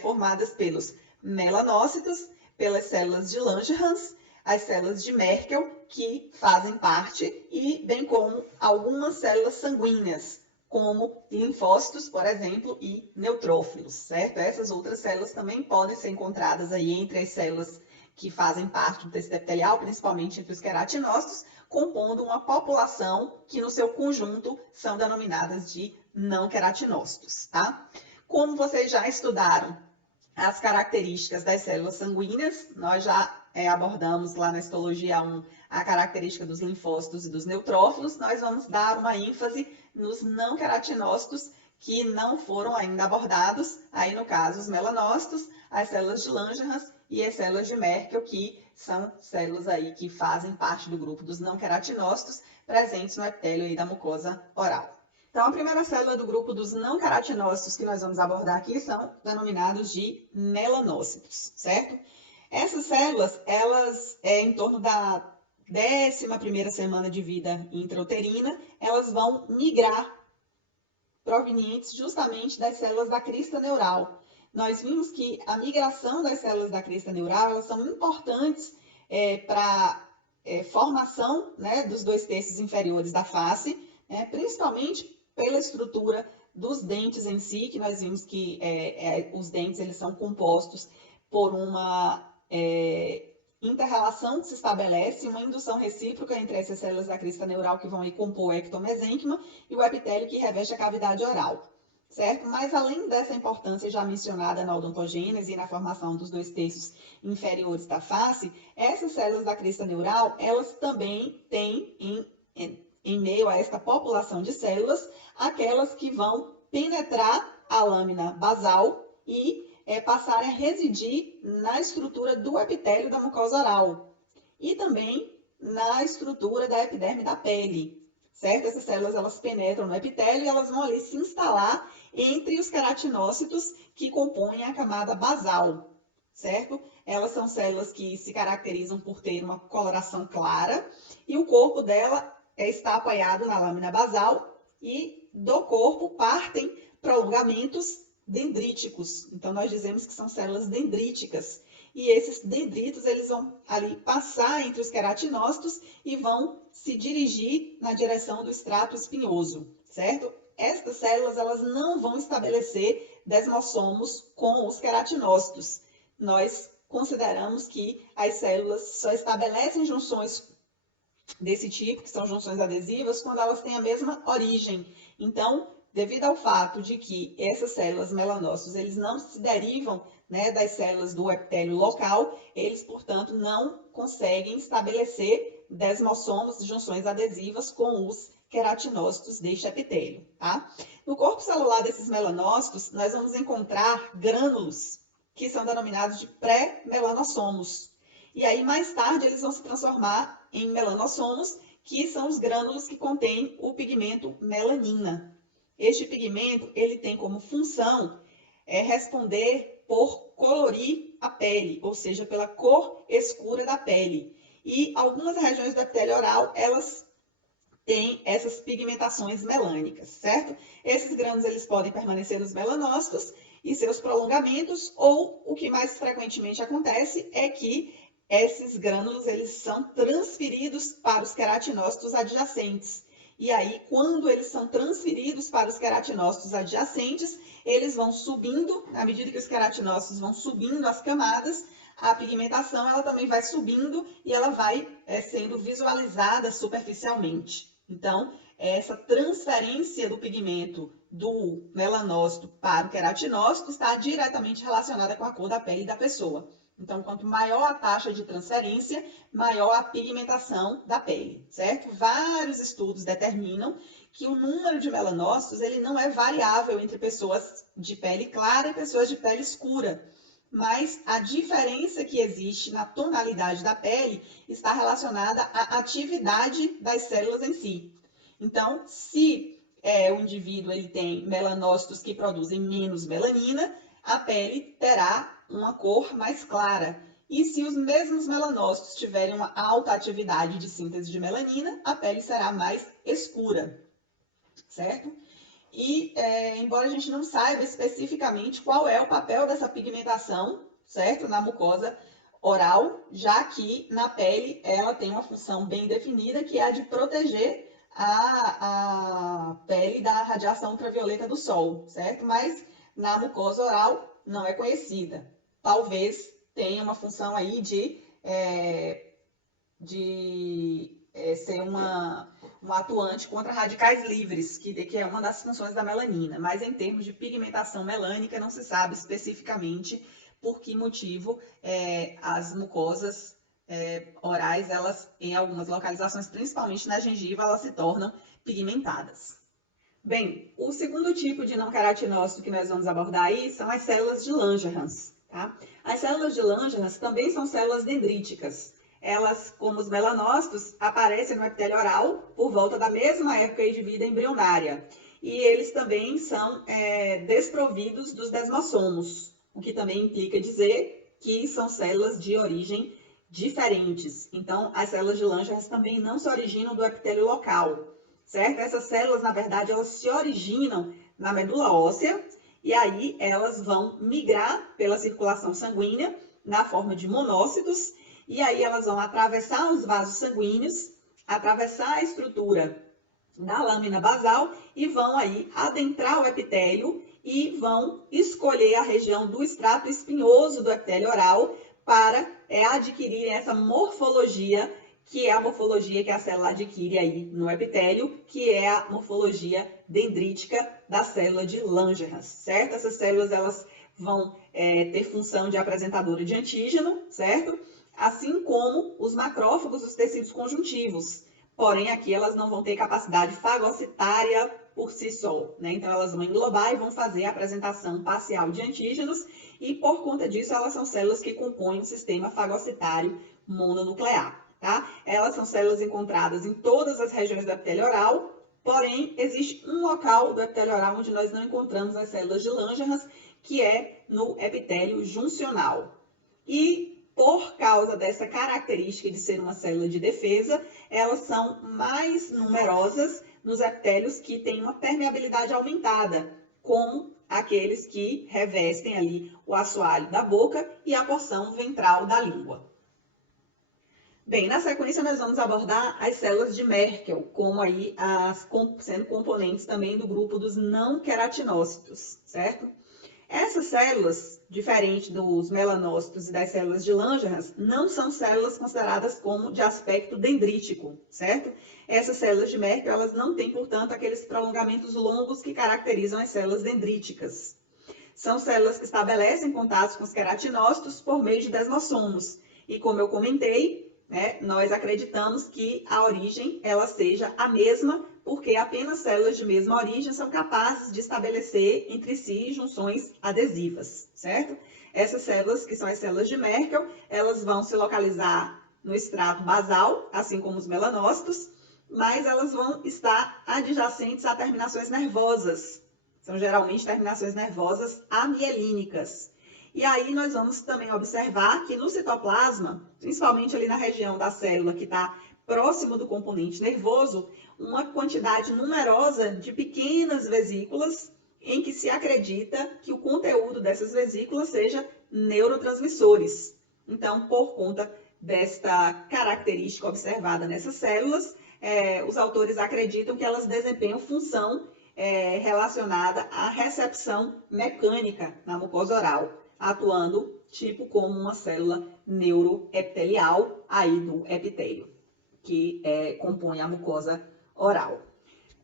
formadas pelos melanócitos, pelas células de Langerhans, as células de Merkel, que fazem parte, e bem como algumas células sanguíneas, como linfócitos, por exemplo, e neutrófilos, certo? Essas outras células também podem ser encontradas aí entre as células que fazem parte do tecido epitelial, principalmente entre os queratinócitos, compondo uma população que, no seu conjunto, são denominadas de não queratinócitos, tá? Como vocês já estudaram as características das células sanguíneas, nós já abordamos lá na histologia 1 a característica dos linfócitos e dos neutrófilos, nós vamos dar uma ênfase nos não queratinócitos que não foram ainda abordados, aí no caso os melanócitos, as células de Langerhans e as células de Merkel, que são células aí que fazem parte do grupo dos não queratinócitos presentes no epitélio aí da mucosa oral. Então, a primeira célula do grupo dos não queratinócitos que nós vamos abordar aqui são denominados de melanócitos, certo? Essas células, elas, em torno da 11ª semana de vida intrauterina, elas vão migrar provenientes justamente das células da crista neural. Nós vimos que a migração das células da crista neural, elas são importantes para a formação, né, dos 2/3 inferiores da face, principalmente pela estrutura dos dentes em si, que nós vimos que os dentes eles são compostos por uma inter-relação que se estabelece, uma indução recíproca entre essas células da crista neural que vão aí compor o ectomesênquima e o epitélio que reveste a cavidade oral, certo? Mas além dessa importância já mencionada na odontogênese e na formação dos 2/3 inferiores da face, essas células da crista neural, elas também têm em meio a esta população de células, aquelas que vão penetrar a lâmina basal e passarem a residir na estrutura do epitélio da mucosa oral e também na estrutura da epiderme da pele, certo? Essas células elas penetram no epitélio e elas vão ali se instalar entre os queratinócitos que compõem a camada basal, certo? Elas são células que se caracterizam por ter uma coloração clara e o corpo dela está apoiado na lâmina basal e do corpo partem prolongamentos dendríticos. Então, nós dizemos que são células dendríticas. E esses dendritos, eles vão ali passar entre os queratinócitos e vão se dirigir na direção do estrato espinhoso, certo? Estas células, elas não vão estabelecer desmossomos com os queratinócitos. Nós consideramos que as células só estabelecem junções desse tipo, que são junções adesivas, quando elas têm a mesma origem. Então, devido ao fato de que essas células melanócitos, eles não se derivam, né, das células do epitélio local, eles, portanto, não conseguem estabelecer desmossomos, junções adesivas com os queratinócitos deste epitélio, tá? No corpo celular desses melanócitos, nós vamos encontrar grânulos, que são denominados de pré-melanossomos. E aí, mais tarde, eles vão se transformar em melanossomos, que são os grânulos que contêm o pigmento melanina. Este pigmento, ele tem como função responder por colorir a pele, ou seja, pela cor escura da pele. E algumas regiões do epitélio oral, elas têm essas pigmentações melânicas, certo? Esses grânulos, eles podem permanecer nos melanócitos e seus prolongamentos, ou o que mais frequentemente acontece é que esses grânulos, eles são transferidos para os queratinócitos adjacentes. E aí, quando eles são transferidos para os queratinócitos adjacentes, eles vão subindo, à medida que os queratinócitos vão subindo as camadas, a pigmentação ela também vai subindo e ela vai sendo visualizada superficialmente. Então, essa transferência do pigmento do melanócito para o queratinócito está diretamente relacionada com a cor da pele da pessoa. Então, quanto maior a taxa de transferência, maior a pigmentação da pele, certo? Vários estudos determinam que o número de melanócitos ele não é variável entre pessoas de pele clara e pessoas de pele escura, mas a diferença que existe na tonalidade da pele está relacionada à atividade das células em si. Então, se o indivíduo ele tem melanócitos que produzem menos melanina, a pele terá uma cor mais clara. E se os mesmos melanócitos tiverem uma alta atividade de síntese de melanina, a pele será mais escura, certo? E, embora a gente não saiba especificamente qual é o papel dessa pigmentação, certo? Na mucosa oral, já que na pele ela tem uma função bem definida, que é a de proteger a pele da radiação ultravioleta do sol, certo? Mas na mucosa oral não é conhecida. Talvez tenha uma função aí de ser um atuante contra radicais livres, que é uma das funções da melanina. Mas em termos de pigmentação melânica, não se sabe especificamente por que motivo as mucosas orais, elas, em algumas localizações, principalmente na gengiva, elas se tornam pigmentadas. Bem, o segundo tipo de não queratinócito que nós vamos abordar aí são as células de Langerhans. Tá? As células de Langerhans também são células dendríticas. Elas, como os melanócitos, aparecem no epitélio oral por volta da mesma época de vida embrionária. E eles também são desprovidos dos desmossomos, o que também implica dizer que são células de origem diferentes. Então, as células de Langerhans também não se originam do epitélio local, certo? Essas células, na verdade, elas se originam na medula óssea e aí elas vão migrar pela circulação sanguínea na forma de monócitos e aí elas vão atravessar os vasos sanguíneos, atravessar a estrutura da lâmina basal e vão aí adentrar o epitélio e vão escolher a região do estrato espinhoso do epitélio oral para adquirir essa morfologia, que é a morfologia que a célula adquire aí no epitélio, que é a morfologia dendrítica da célula de Langerhans, certo? Essas células, elas vão ter função de apresentadora de antígeno, certo? Assim como os macrófagos dos tecidos conjuntivos. Porém, aqui elas não vão ter capacidade fagocitária por si só, né? Então, elas vão englobar e vão fazer a apresentação parcial de antígenos e, por conta disso, elas são células que compõem o sistema fagocitário mononuclear, tá? Elas são células encontradas em todas as regiões do epitélio oral, porém, existe um local do epitélio oral onde nós não encontramos as células de Langerhans, que é no epitélio juncional. E, por causa dessa característica de ser uma célula de defesa, elas são mais numerosas nos epitélios que têm uma permeabilidade aumentada, como aqueles que revestem ali o assoalho da boca e a porção ventral da língua. Bem, na sequência nós vamos abordar as células de Merkel, como aí sendo componentes também do grupo dos não queratinócitos, certo? Essas células, diferente dos melanócitos e das células de Langerhans, não são células consideradas como de aspecto dendrítico, certo? Essas células de Merkel, elas não têm, portanto, aqueles prolongamentos longos que caracterizam as células dendríticas. São células que estabelecem contatos com os queratinócitos por meio de desmossomos. E como eu comentei, nós acreditamos que a origem ela seja a mesma, porque apenas células de mesma origem são capazes de estabelecer entre si junções adesivas, certo? Essas células, que são as células de Merkel, elas vão se localizar no estrato basal, assim como os melanócitos, mas elas vão estar adjacentes a terminações nervosas. São geralmente terminações nervosas amielínicas. E aí nós vamos também observar que no citoplasma, principalmente ali na região da célula que está próximo do componente nervoso, uma quantidade numerosa de pequenas vesículas em que se acredita que o conteúdo dessas vesículas seja neurotransmissores. Então, por conta desta característica observada nessas células, os autores acreditam que elas desempenham função relacionada à recepção mecânica na mucosa oral, atuando tipo como uma célula neuroepitelial aí do epitélio, que compõe a mucosa oral.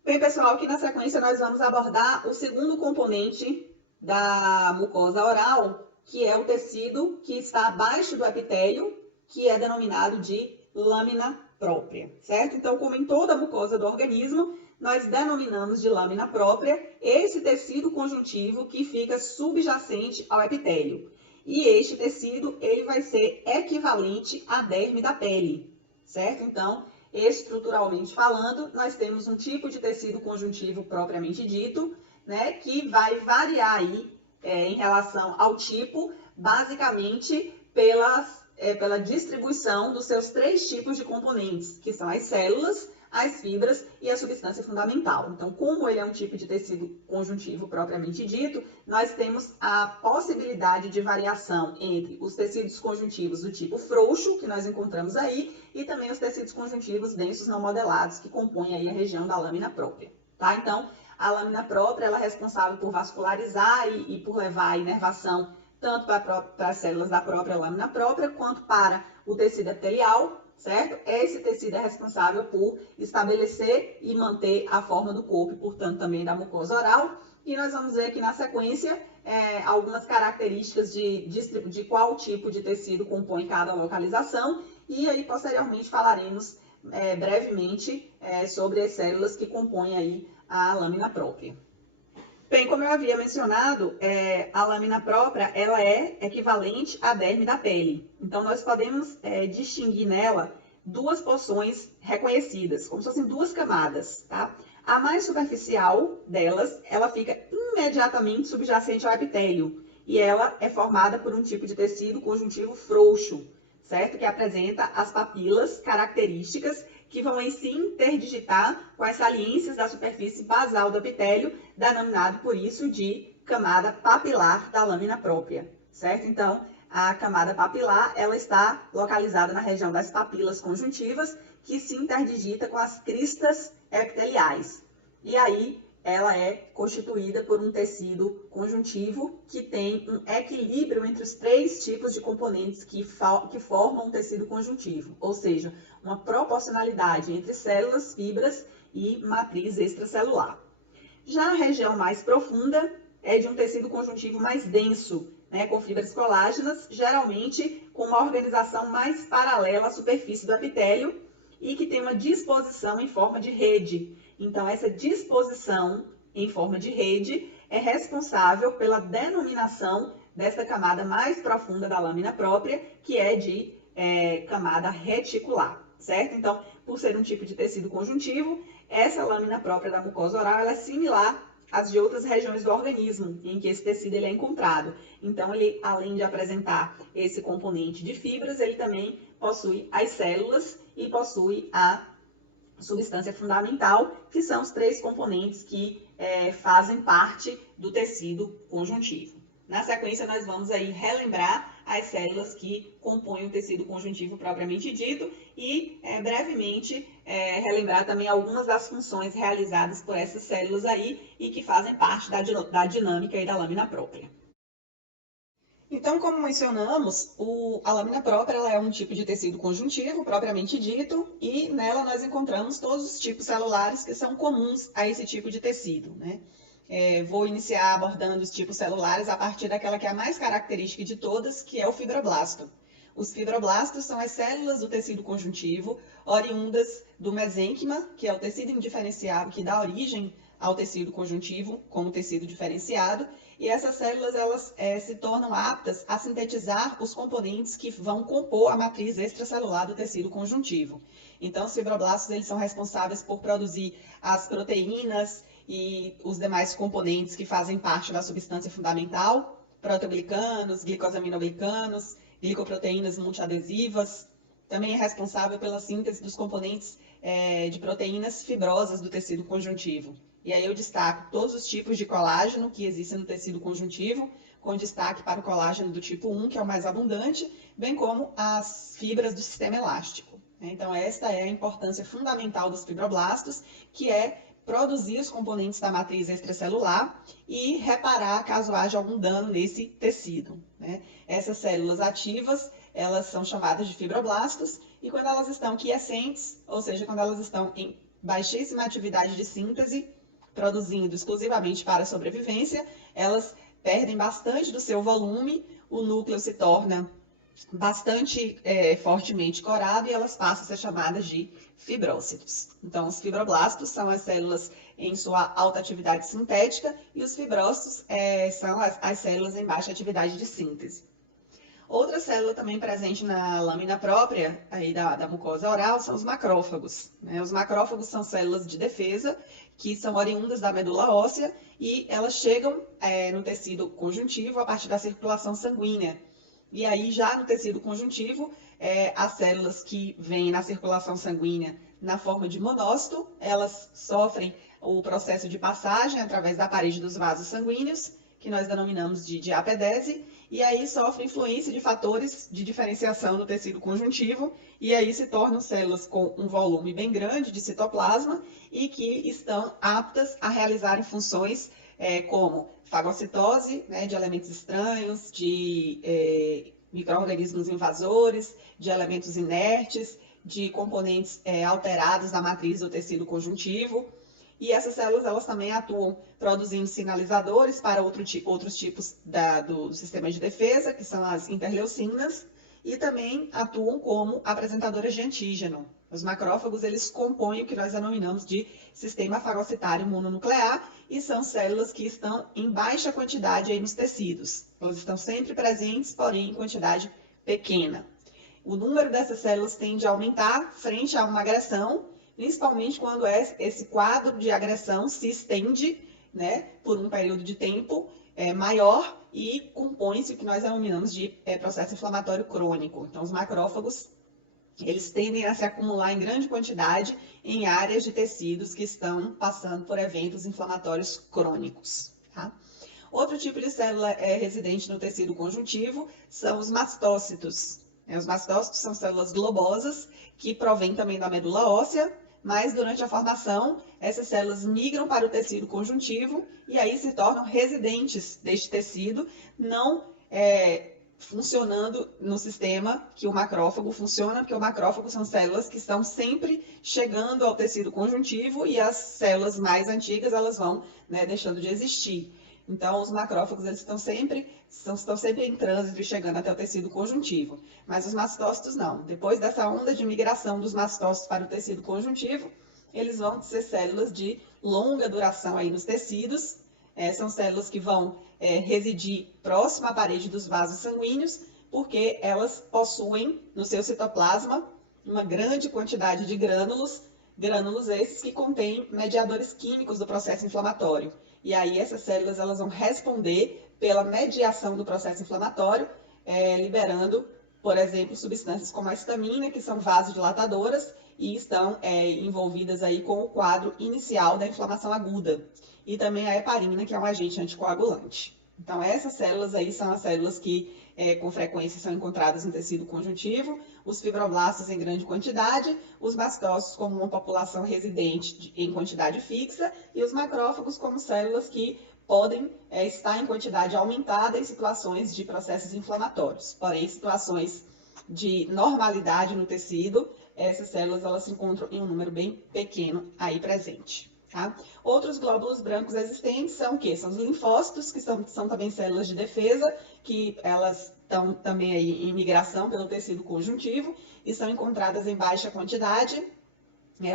Bem, pessoal, aqui na sequência nós vamos abordar o segundo componente da mucosa oral, que é o tecido que está abaixo do epitélio, que é denominado de lâmina própria, certo? Então, como em toda a mucosa do organismo, nós denominamos de lâmina própria esse tecido conjuntivo que fica subjacente ao epitélio. E este tecido, ele vai ser equivalente à derme da pele, certo? Então, estruturalmente falando, nós temos um tipo de tecido conjuntivo propriamente dito, que vai variar aí em relação ao tipo, basicamente pela distribuição dos seus três tipos de componentes, que são as células, as fibras e a substância fundamental. Então, como ele é um tipo de tecido conjuntivo propriamente dito, nós temos a possibilidade de variação entre os tecidos conjuntivos do tipo frouxo, que nós encontramos aí, e também os tecidos conjuntivos densos não modelados, que compõem aí a região da lâmina própria. Tá? Então, a lâmina própria ela é responsável por vascularizar e por levar a inervação tanto para as células da própria lâmina própria, quanto para o tecido epitelial, certo? Esse tecido é responsável por estabelecer e manter a forma do corpo, e, portanto, também da mucosa oral. E nós vamos ver aqui na sequência algumas características de qual tipo de tecido compõe cada localização. E aí, posteriormente, falaremos brevemente sobre as células que compõem aí a lâmina própria. Bem, como eu havia mencionado, a lâmina própria ela é equivalente à derme da pele. Então, nós podemos distinguir nela duas porções reconhecidas, como se fossem duas camadas, tá? A mais superficial delas, ela fica imediatamente subjacente ao epitélio, e ela é formada por um tipo de tecido conjuntivo frouxo, certo? Que apresenta as papilas características que vão em si interdigitar com as saliências da superfície basal do epitélio, denominado por isso de camada papilar da lâmina própria, certo? Então, a camada papilar, ela está localizada na região das papilas conjuntivas, que se interdigita com as cristas epiteliais. E aí, ela é constituída por um tecido conjuntivo que tem um equilíbrio entre os três tipos de componentes que formam um tecido conjuntivo, ou seja, uma proporcionalidade entre células, fibras e matriz extracelular. Já a região mais profunda é de um tecido conjuntivo mais denso, né, com fibras colágenas, geralmente com uma organização mais paralela à superfície do epitélio e que tem uma disposição em forma de rede. Então, essa disposição em forma de rede é responsável pela denominação desta camada mais profunda da lâmina própria, que é de camada reticular, certo? Então, por ser um tipo de tecido conjuntivo, essa lâmina própria da mucosa oral ela é similar às de outras regiões do organismo em que esse tecido ele é encontrado. Então, ele, além de apresentar esse componente de fibras, ele também possui as células e possui a substância fundamental, que são os três componentes que fazem parte do tecido conjuntivo. Na sequência, nós vamos aí relembrar as células que compõem o tecido conjuntivo propriamente dito e, brevemente, relembrar também algumas das funções realizadas por essas células aí e que fazem parte da dinâmica e da lâmina própria. Então, como mencionamos, a lâmina própria ela é um tipo de tecido conjuntivo, propriamente dito, e nela nós encontramos todos os tipos celulares que são comuns a esse tipo de tecido, né? Vou iniciar abordando os tipos celulares a partir daquela que é a mais característica de todas, que é o fibroblasto. Os fibroblastos são as células do tecido conjuntivo, oriundas do mesênquima, que é o tecido indiferenciado que dá origem ao tecido conjuntivo como tecido diferenciado, e essas células elas se tornam aptas a sintetizar os componentes que vão compor a matriz extracelular do tecido conjuntivo. Então, os fibroblastos eles são responsáveis por produzir as proteínas e os demais componentes que fazem parte da substância fundamental, proteoglicanos, glicosaminoglicanos, glicoproteínas multiadesivas. Também é responsável pela síntese dos componentes de proteínas fibrosas do tecido conjuntivo. E aí eu destaco todos os tipos de colágeno que existem no tecido conjuntivo, com destaque para o colágeno do tipo 1, que é o mais abundante, bem como as fibras do sistema elástico. Então, esta é a importância fundamental dos fibroblastos, que é produzir os componentes da matriz extracelular e reparar caso haja algum dano nesse tecido, né? Essas células ativas, elas são chamadas de fibroblastos, e quando elas estão quiescentes, ou seja, quando elas estão em baixíssima atividade de síntese, produzindo exclusivamente para a sobrevivência, elas perdem bastante do seu volume, o núcleo se torna bastante fortemente corado e elas passam a ser chamadas de fibrócitos. Então, os fibroblastos são as células em sua alta atividade sintética e os fibrócitos são as células em baixa atividade de síntese. Outra célula também presente na lâmina própria aí da mucosa oral são os macrófagos, né? Os macrófagos são células de defesa que são oriundas da medula óssea e elas chegam no tecido conjuntivo a partir da circulação sanguínea. E aí, já no tecido conjuntivo, as células que vêm na circulação sanguínea na forma de monócito, elas sofrem o processo de passagem através da parede dos vasos sanguíneos, que nós denominamos de diapedese, e aí sofre influência de fatores de diferenciação no tecido conjuntivo, e aí se tornam células com um volume bem grande de citoplasma e que estão aptas a realizarem funções como fagocitose, né, de elementos estranhos, de micro-organismos invasores, de elementos inertes, de componentes alterados da matriz do tecido conjuntivo. E essas células elas também atuam produzindo sinalizadores para outros tipos do sistema de defesa, que são as interleucinas, e também atuam como apresentadoras de antígeno. Os macrófagos eles compõem o que nós denominamos de sistema fagocitário mononuclear e são células que estão em baixa quantidade aí nos tecidos. Elas estão sempre presentes, porém em quantidade pequena. O número dessas células tende a aumentar frente a uma agressão, principalmente quando esse quadro de agressão se estende, né, por um período de tempo maior e compõe-se o que nós denominamos de processo inflamatório crônico. Então, os macrófagos, eles tendem a se acumular em grande quantidade em áreas de tecidos que estão passando por eventos inflamatórios crônicos. Tá? Outro tipo de célula residente no tecido conjuntivo são os mastócitos. Os mastócitos são células globosas que provêm também da medula óssea, mas durante a formação, essas células migram para o tecido conjuntivo e aí se tornam residentes deste tecido, não funcionando no sistema que o macrófago funciona, porque o macrófago são células que estão sempre chegando ao tecido conjuntivo e as células mais antigas elas vão deixando de existir. Então, os macrófagos eles estão sempre em trânsito e chegando até o tecido conjuntivo. Mas os mastócitos não. Depois dessa onda de migração dos mastócitos para o tecido conjuntivo, eles vão ser células de longa duração aí nos tecidos. São células que vão residir próximo à parede dos vasos sanguíneos, porque elas possuem no seu citoplasma uma grande quantidade de grânulos esses que contêm mediadores químicos do processo inflamatório. E aí essas células elas vão responder pela mediação do processo inflamatório, liberando, por exemplo, substâncias como a histamina, que são vasodilatadoras e estão envolvidas aí com o quadro inicial da inflamação aguda. E também a heparina, que é um agente anticoagulante. Então, essas células aí são as células que com frequência são encontradas no tecido conjuntivo, os fibroblastos em grande quantidade, os mastócitos como uma população residente em quantidade fixa e os macrófagos como células que podem estar em quantidade aumentada em situações de processos inflamatórios. Porém, em situações de normalidade no tecido, essas células elas se encontram em um número bem pequeno aí presente. Tá? Outros glóbulos brancos existentes são o quê? São os linfócitos, que são também células de defesa, que elas estão também aí em migração pelo tecido conjuntivo e são encontradas em baixa quantidade.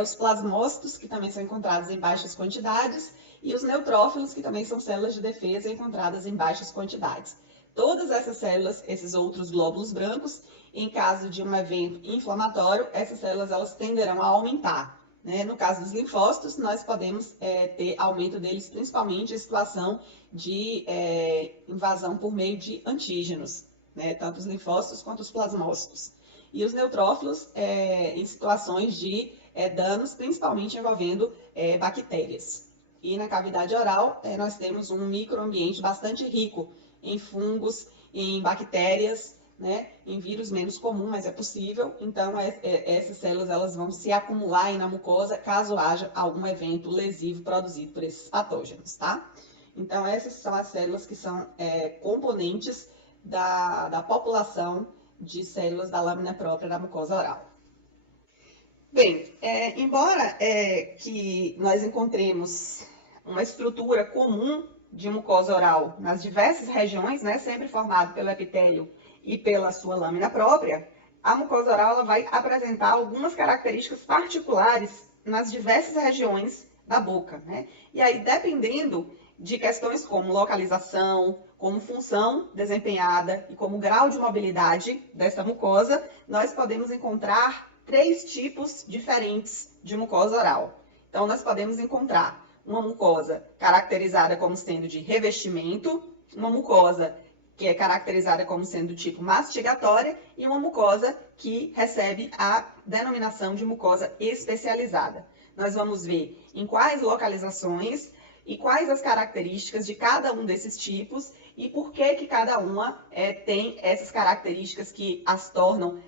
Os plasmócitos, que também são encontrados em baixas quantidades, e os neutrófilos, que também são células de defesa encontradas em baixas quantidades. Todas essas células, esses outros glóbulos brancos, em caso de um evento inflamatório, essas células elas tenderão a aumentar. No caso dos linfócitos, nós podemos ter aumento deles principalmente em situação de invasão por meio de antígenos, tanto os linfócitos quanto os plasmócitos. E os neutrófilos em situações de danos, principalmente envolvendo bactérias. E na cavidade oral, nós temos um microambiente bastante rico em fungos, em bactérias, em vírus menos comum, mas é possível. Então, essas células elas vão se acumular aí na mucosa caso haja algum evento lesivo produzido por esses patógenos, tá? Então, essas são as células que são componentes da população de células da lâmina própria da mucosa oral. Bem, embora que nós encontremos uma estrutura comum de mucosa oral nas diversas regiões, sempre formado pelo epitélio e pela sua lâmina própria, a mucosa oral ela vai apresentar algumas características particulares nas diversas regiões da boca, E aí, dependendo de questões como localização, como função desempenhada e como grau de mobilidade dessa mucosa, nós podemos encontrar 3 tipos diferentes de mucosa oral. Então, nós podemos encontrar uma mucosa caracterizada como sendo de revestimento, uma mucosa que é caracterizada como sendo do tipo mastigatória, e uma mucosa que recebe a denominação de mucosa especializada. Nós vamos ver em quais localizações e quais as características de cada um desses tipos e por que cada uma tem essas características que as tornam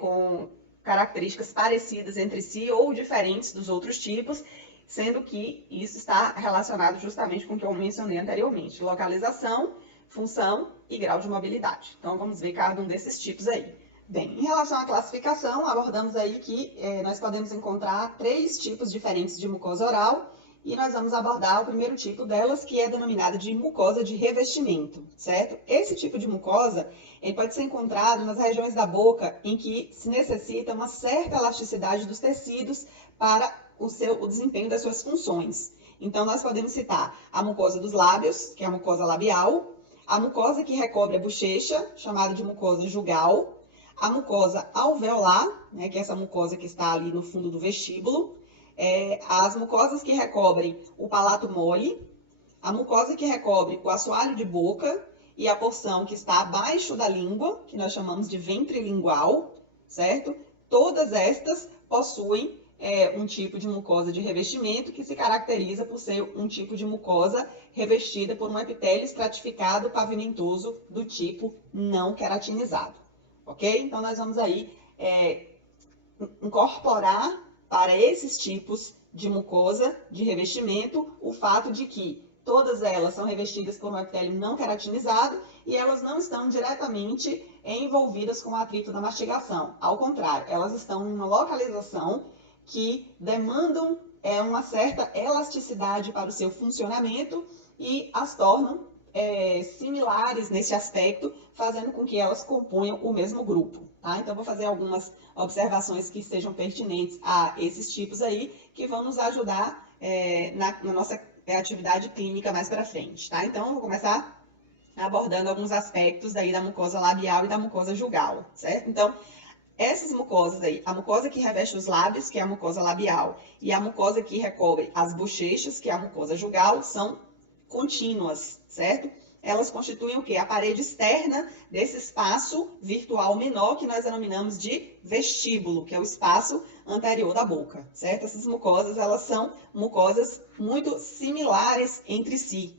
com características parecidas entre si ou diferentes dos outros tipos, sendo que isso está relacionado justamente com o que eu mencionei anteriormente: localização, função e grau de mobilidade. Então, vamos ver cada um desses tipos aí. Bem, em relação à classificação, abordamos aí que nós podemos encontrar 3 tipos diferentes de mucosa oral, e nós vamos abordar o primeiro tipo delas, que é denominada de mucosa de revestimento, certo? Esse tipo de mucosa, ele pode ser encontrado nas regiões da boca em que se necessita uma certa elasticidade dos tecidos para o desempenho das suas funções. Então, nós podemos citar a mucosa dos lábios, que é a mucosa labial, a mucosa que recobre a bochecha, chamada de mucosa jugal, a mucosa alveolar, né, que é essa mucosa que está ali no fundo do vestíbulo, as mucosas que recobrem o palato mole, a mucosa que recobre o assoalho de boca e a porção que está abaixo da língua, que nós chamamos de ventre lingual, certo? Todas estas possuem um tipo de mucosa de revestimento que se caracteriza por ser um tipo de mucosa revestida por um epitélio estratificado pavimentoso do tipo não queratinizado, ok? Então, nós vamos aí incorporar para esses tipos de mucosa de revestimento o fato de que todas elas são revestidas por um epitélio não queratinizado e elas não estão diretamente envolvidas com o atrito da mastigação. Ao contrário, elas estão em uma localização que demandam uma certa elasticidade para o seu funcionamento e as tornam similares nesse aspecto, fazendo com que elas componham o mesmo grupo. Tá? Então, vou fazer algumas observações que sejam pertinentes a esses tipos aí, que vão nos ajudar na nossa atividade clínica mais para frente. Tá? Então, vou começar abordando alguns aspectos aí da mucosa labial e da mucosa jugal, certo? Então, essas mucosas aí, a mucosa que reveste os lábios, que é a mucosa labial, e a mucosa que recobre as bochechas, que é a mucosa jugal, são contínuas, certo? Elas constituem o quê? A parede externa desse espaço virtual menor que nós denominamos de vestíbulo, que é o espaço anterior da boca, certo? Essas mucosas, elas são mucosas muito similares entre si,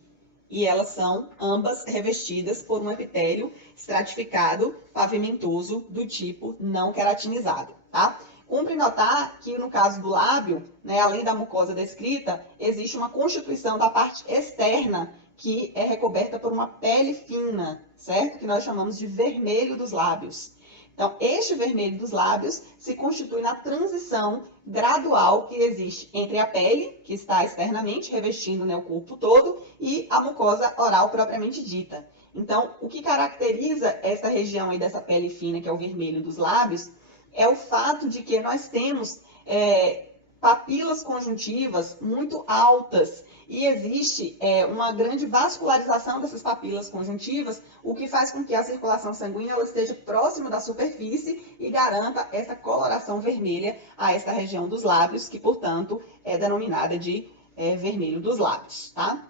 e elas são ambas revestidas por um epitélio estratificado pavimentoso do tipo não queratinizado, tá? Cumpre notar que no caso do lábio, né, além da mucosa descrita, existe uma constituição da parte externa que é recoberta por uma pele fina, certo? Que nós chamamos de vermelho dos lábios. Então, este vermelho dos lábios se constitui na transição gradual que existe entre a pele, que está externamente revestindo, né, o corpo todo, e a mucosa oral propriamente dita. Então, o que caracteriza essa região aí dessa pele fina, que é o vermelho dos lábios, é o fato de que nós temos papilas conjuntivas muito altas e existe uma grande vascularização dessas papilas conjuntivas, o que faz com que a circulação sanguínea ela esteja próxima da superfície e garanta essa coloração vermelha a esta região dos lábios, que, portanto, é denominada de vermelho dos lábios, tá?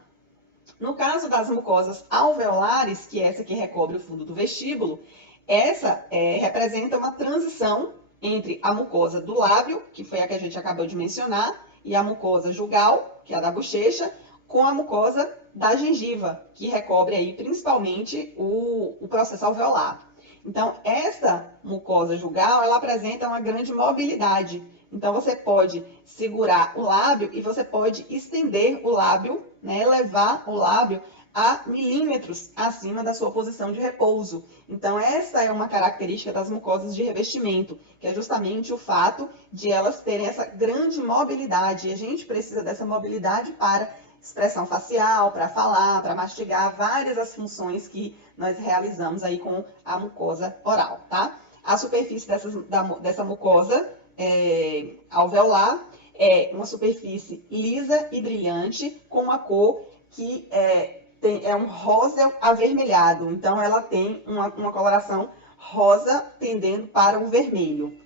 No caso das mucosas alveolares, que é essa que recobre o fundo do vestíbulo, essa representa uma transição entre a mucosa do lábio, que foi a que a gente acabou de mencionar, e a mucosa jugal, que é a da bochecha, com a mucosa da gengiva, que recobre aí principalmente o processo alveolar. Então, essa mucosa jugal, ela apresenta uma grande mobilidade. Então, você pode segurar o lábio e você pode estender o lábio, né, levar o lábio a milímetros acima da sua posição de repouso. Então, essa é uma característica das mucosas de revestimento, que é justamente o fato de elas terem essa grande mobilidade. E a gente precisa dessa mobilidade para expressão facial, para falar, para mastigar, várias as funções que nós realizamos aí com a mucosa oral, tá? A superfície dessa mucosa alveolar é uma superfície lisa e brilhante, com uma cor que é um rosa avermelhado. Então, ela tem uma coloração rosa tendendo para o vermelho.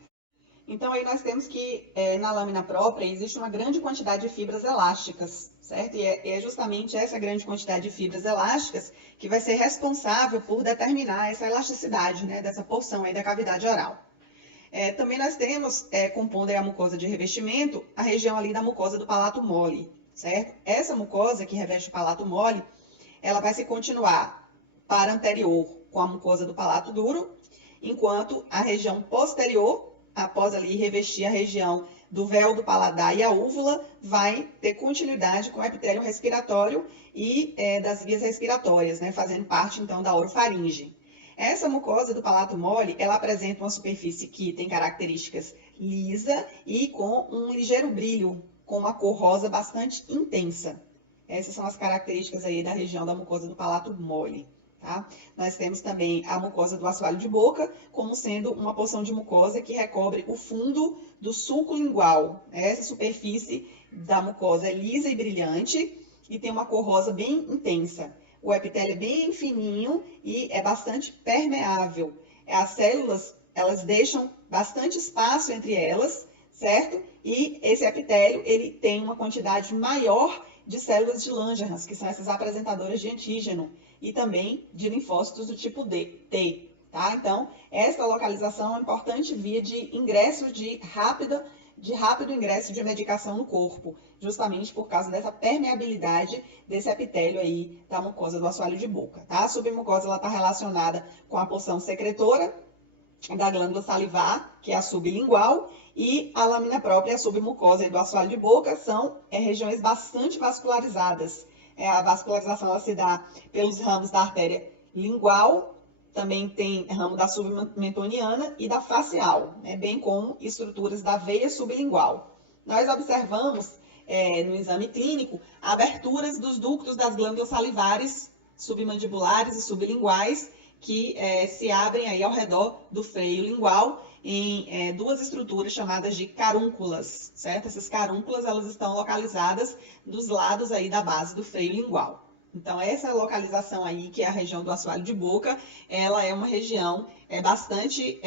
Então, aí nós temos que, na lâmina própria, existe uma grande quantidade de fibras elásticas, certo? E é justamente essa grande quantidade de fibras elásticas que vai ser responsável por determinar essa elasticidade, né, dessa porção aí da cavidade oral. Também nós temos, compondo aí a mucosa de revestimento, a região ali da mucosa do palato mole, certo? Essa mucosa que reveste o palato mole, ela vai se continuar para anterior com a mucosa do palato duro, enquanto a região posterior, após ali revestir a região do véu do paladar e a úvula, vai ter continuidade com o epitélio respiratório e das vias respiratórias, né, fazendo parte então da orofaringe. Essa mucosa do palato mole, ela apresenta uma superfície que tem características lisa e com um ligeiro brilho, com uma cor rosa bastante intensa. Essas são as características aí da região da mucosa do palato mole. Tá? Nós temos também a mucosa do assoalho de boca, como sendo uma porção de mucosa que recobre o fundo do sulco lingual. Essa superfície da mucosa é lisa e brilhante e tem uma cor rosa bem intensa. O epitélio é bem fininho e é bastante permeável. As células, elas deixam bastante espaço entre elas, certo? E esse epitélio, ele tem uma quantidade maior de células de Langerhans, que são essas apresentadoras de antígeno, e também de linfócitos do tipo T. Tá? Então, essa localização é uma importante via de ingresso de rápido ingresso de medicação no corpo, justamente por causa dessa permeabilidade desse epitélio aí da mucosa do assoalho de boca. Tá? A submucosa está relacionada com a porção secretora da glândula salivar, que é a sublingual, e a lâmina própria e a submucosa do assoalho de boca são regiões bastante vascularizadas. A vascularização ela se dá pelos ramos da artéria lingual, também tem ramo da submentoniana e da facial, né, bem como estruturas da veia sublingual. Nós observamos no exame clínico aberturas dos ductos das glândulas salivares, submandibulares e sublinguais, que se abrem aí ao redor do freio lingual em duas estruturas chamadas de carúnculas, certo? Essas carúnculas, elas estão localizadas dos lados aí da base do freio lingual. Então, essa localização aí, que é a região do assoalho de boca, ela é uma região bastante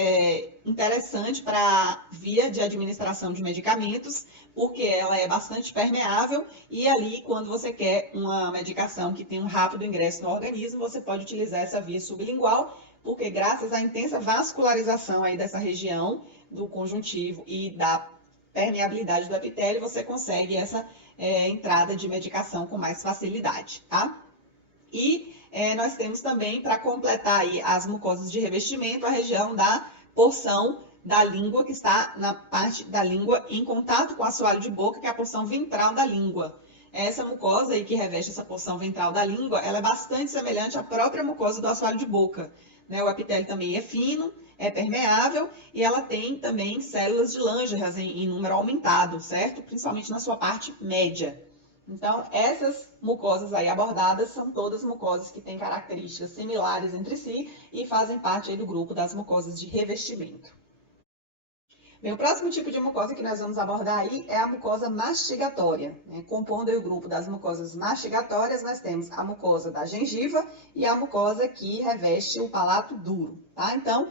interessante para a via de administração de medicamentos, porque ela é bastante permeável e ali, quando você quer uma medicação que tem um rápido ingresso no organismo, você pode utilizar essa via sublingual, porque graças à intensa vascularização aí dessa região do conjuntivo e da permeabilidade do epitélio, você consegue essa entrada de medicação com mais facilidade, tá? E nós temos também, para completar aí as mucosas de revestimento, a região da porção da língua, que está na parte da língua em contato com o assoalho de boca, que é a porção ventral da língua. Essa mucosa aí que reveste essa porção ventral da língua, ela é bastante semelhante à própria mucosa do assoalho de boca. Né? O epitélio também é fino, é permeável e ela tem também células de Langerhans em número aumentado, certo? Principalmente na sua parte média. Então, essas mucosas aí abordadas são todas mucosas que têm características similares entre si e fazem parte aí do grupo das mucosas de revestimento. Bem, o próximo tipo de mucosa que nós vamos abordar aí é a mucosa mastigatória. Né? Compondo aí o grupo das mucosas mastigatórias, nós temos a mucosa da gengiva e a mucosa que reveste o palato duro. Tá? Então,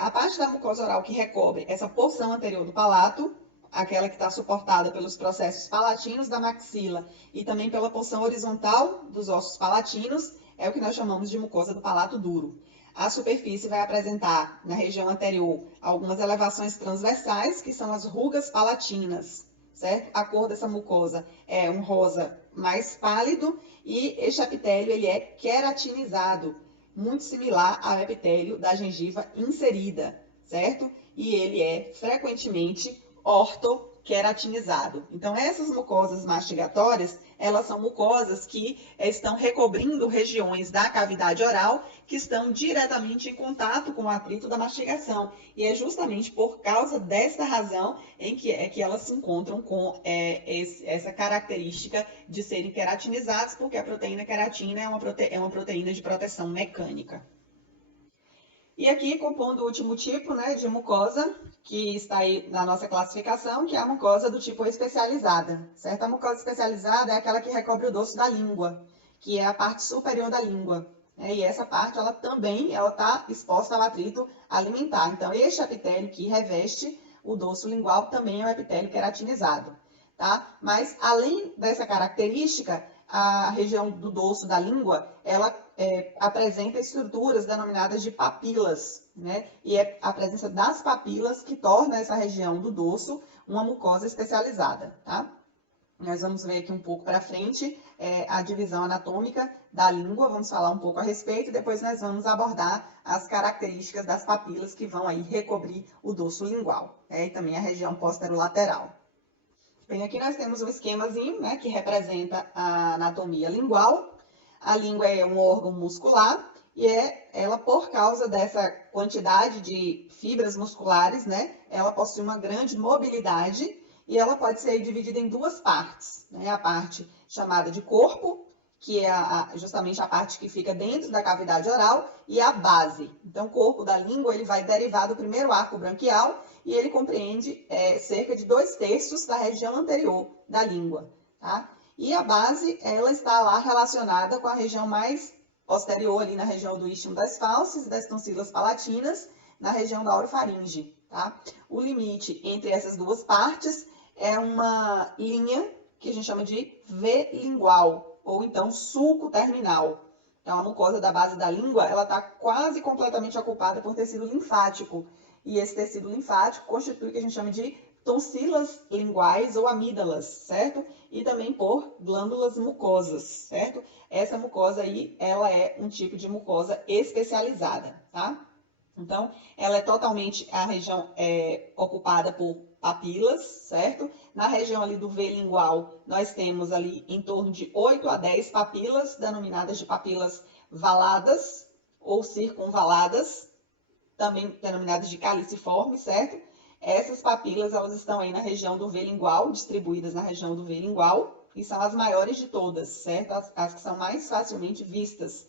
a parte da mucosa oral que recobre essa porção anterior do palato, aquela que está suportada pelos processos palatinos da maxila e também pela porção horizontal dos ossos palatinos, é o que nós chamamos de mucosa do palato duro. A superfície vai apresentar, na região anterior, algumas elevações transversais, que são as rugas palatinas, certo? A cor dessa mucosa é um rosa mais pálido e este epitélio ele é queratinizado, muito similar ao epitélio da gengiva inserida, certo? E ele é frequentemente ortoqueratinizado. Então, essas mucosas mastigatórias, elas são mucosas que estão recobrindo regiões da cavidade oral que estão diretamente em contato com o atrito da mastigação. E é justamente por causa desta razão em que elas se encontram com essa característica de serem queratinizadas, porque a proteína queratina é uma proteína de proteção mecânica. E aqui, compondo o último tipo, né, de mucosa, que está aí na nossa classificação, que é a mucosa do tipo especializada, certo? A mucosa especializada é aquela que recobre o dorso da língua, que é a parte superior da língua. E essa parte, ela também está exposta ao atrito alimentar. Então, este epitélio que reveste o dorso lingual também é um epitélio queratinizado, tá? Mas, além dessa característica, a região do dorso da língua, ela apresenta estruturas denominadas de papilas, né? E é a presença das papilas que torna essa região do dorso uma mucosa especializada, tá? Nós vamos ver aqui um pouco para frente a divisão anatômica da língua, vamos falar um pouco a respeito, e depois nós vamos abordar as características das papilas que vão aí recobrir o dorso lingual, e também a região posterolateral. Bem, aqui nós temos um esquemazinho, né, que representa a anatomia lingual. A língua é um órgão muscular e ela, por causa dessa quantidade de fibras musculares, né, ela possui uma grande mobilidade e ela pode ser dividida em duas partes, né, a parte chamada de corpo, que é justamente a parte que fica dentro da cavidade oral, e a base. Então, o corpo da língua ele vai derivar do primeiro arco branquial e ele compreende cerca de 2/3 da região anterior da língua, tá? E a base, ela está lá relacionada com a região mais posterior, ali na região do istmo das fauces e das tonsilas palatinas, na região da orofaringe, tá? O limite entre essas duas partes é uma linha que a gente chama de V lingual, ou então sulco terminal. Então, a mucosa da base da língua, ela está quase completamente ocupada por tecido linfático. E esse tecido linfático constitui o que a gente chama de tonsilas linguais ou amígdalas, certo? E também por glândulas mucosas, certo? Essa mucosa aí, ela é um tipo de mucosa especializada, tá? Então, ela é totalmente a região ocupada por papilas, certo? Na região ali do V lingual, nós temos ali em torno de 8 a 10 papilas, denominadas de papilas valadas ou circunvaladas, também denominadas de caliciformes, certo? Essas papilas, elas estão aí na região do V lingual, distribuídas na região do V lingual, e são as maiores de todas, certo? As que são mais facilmente vistas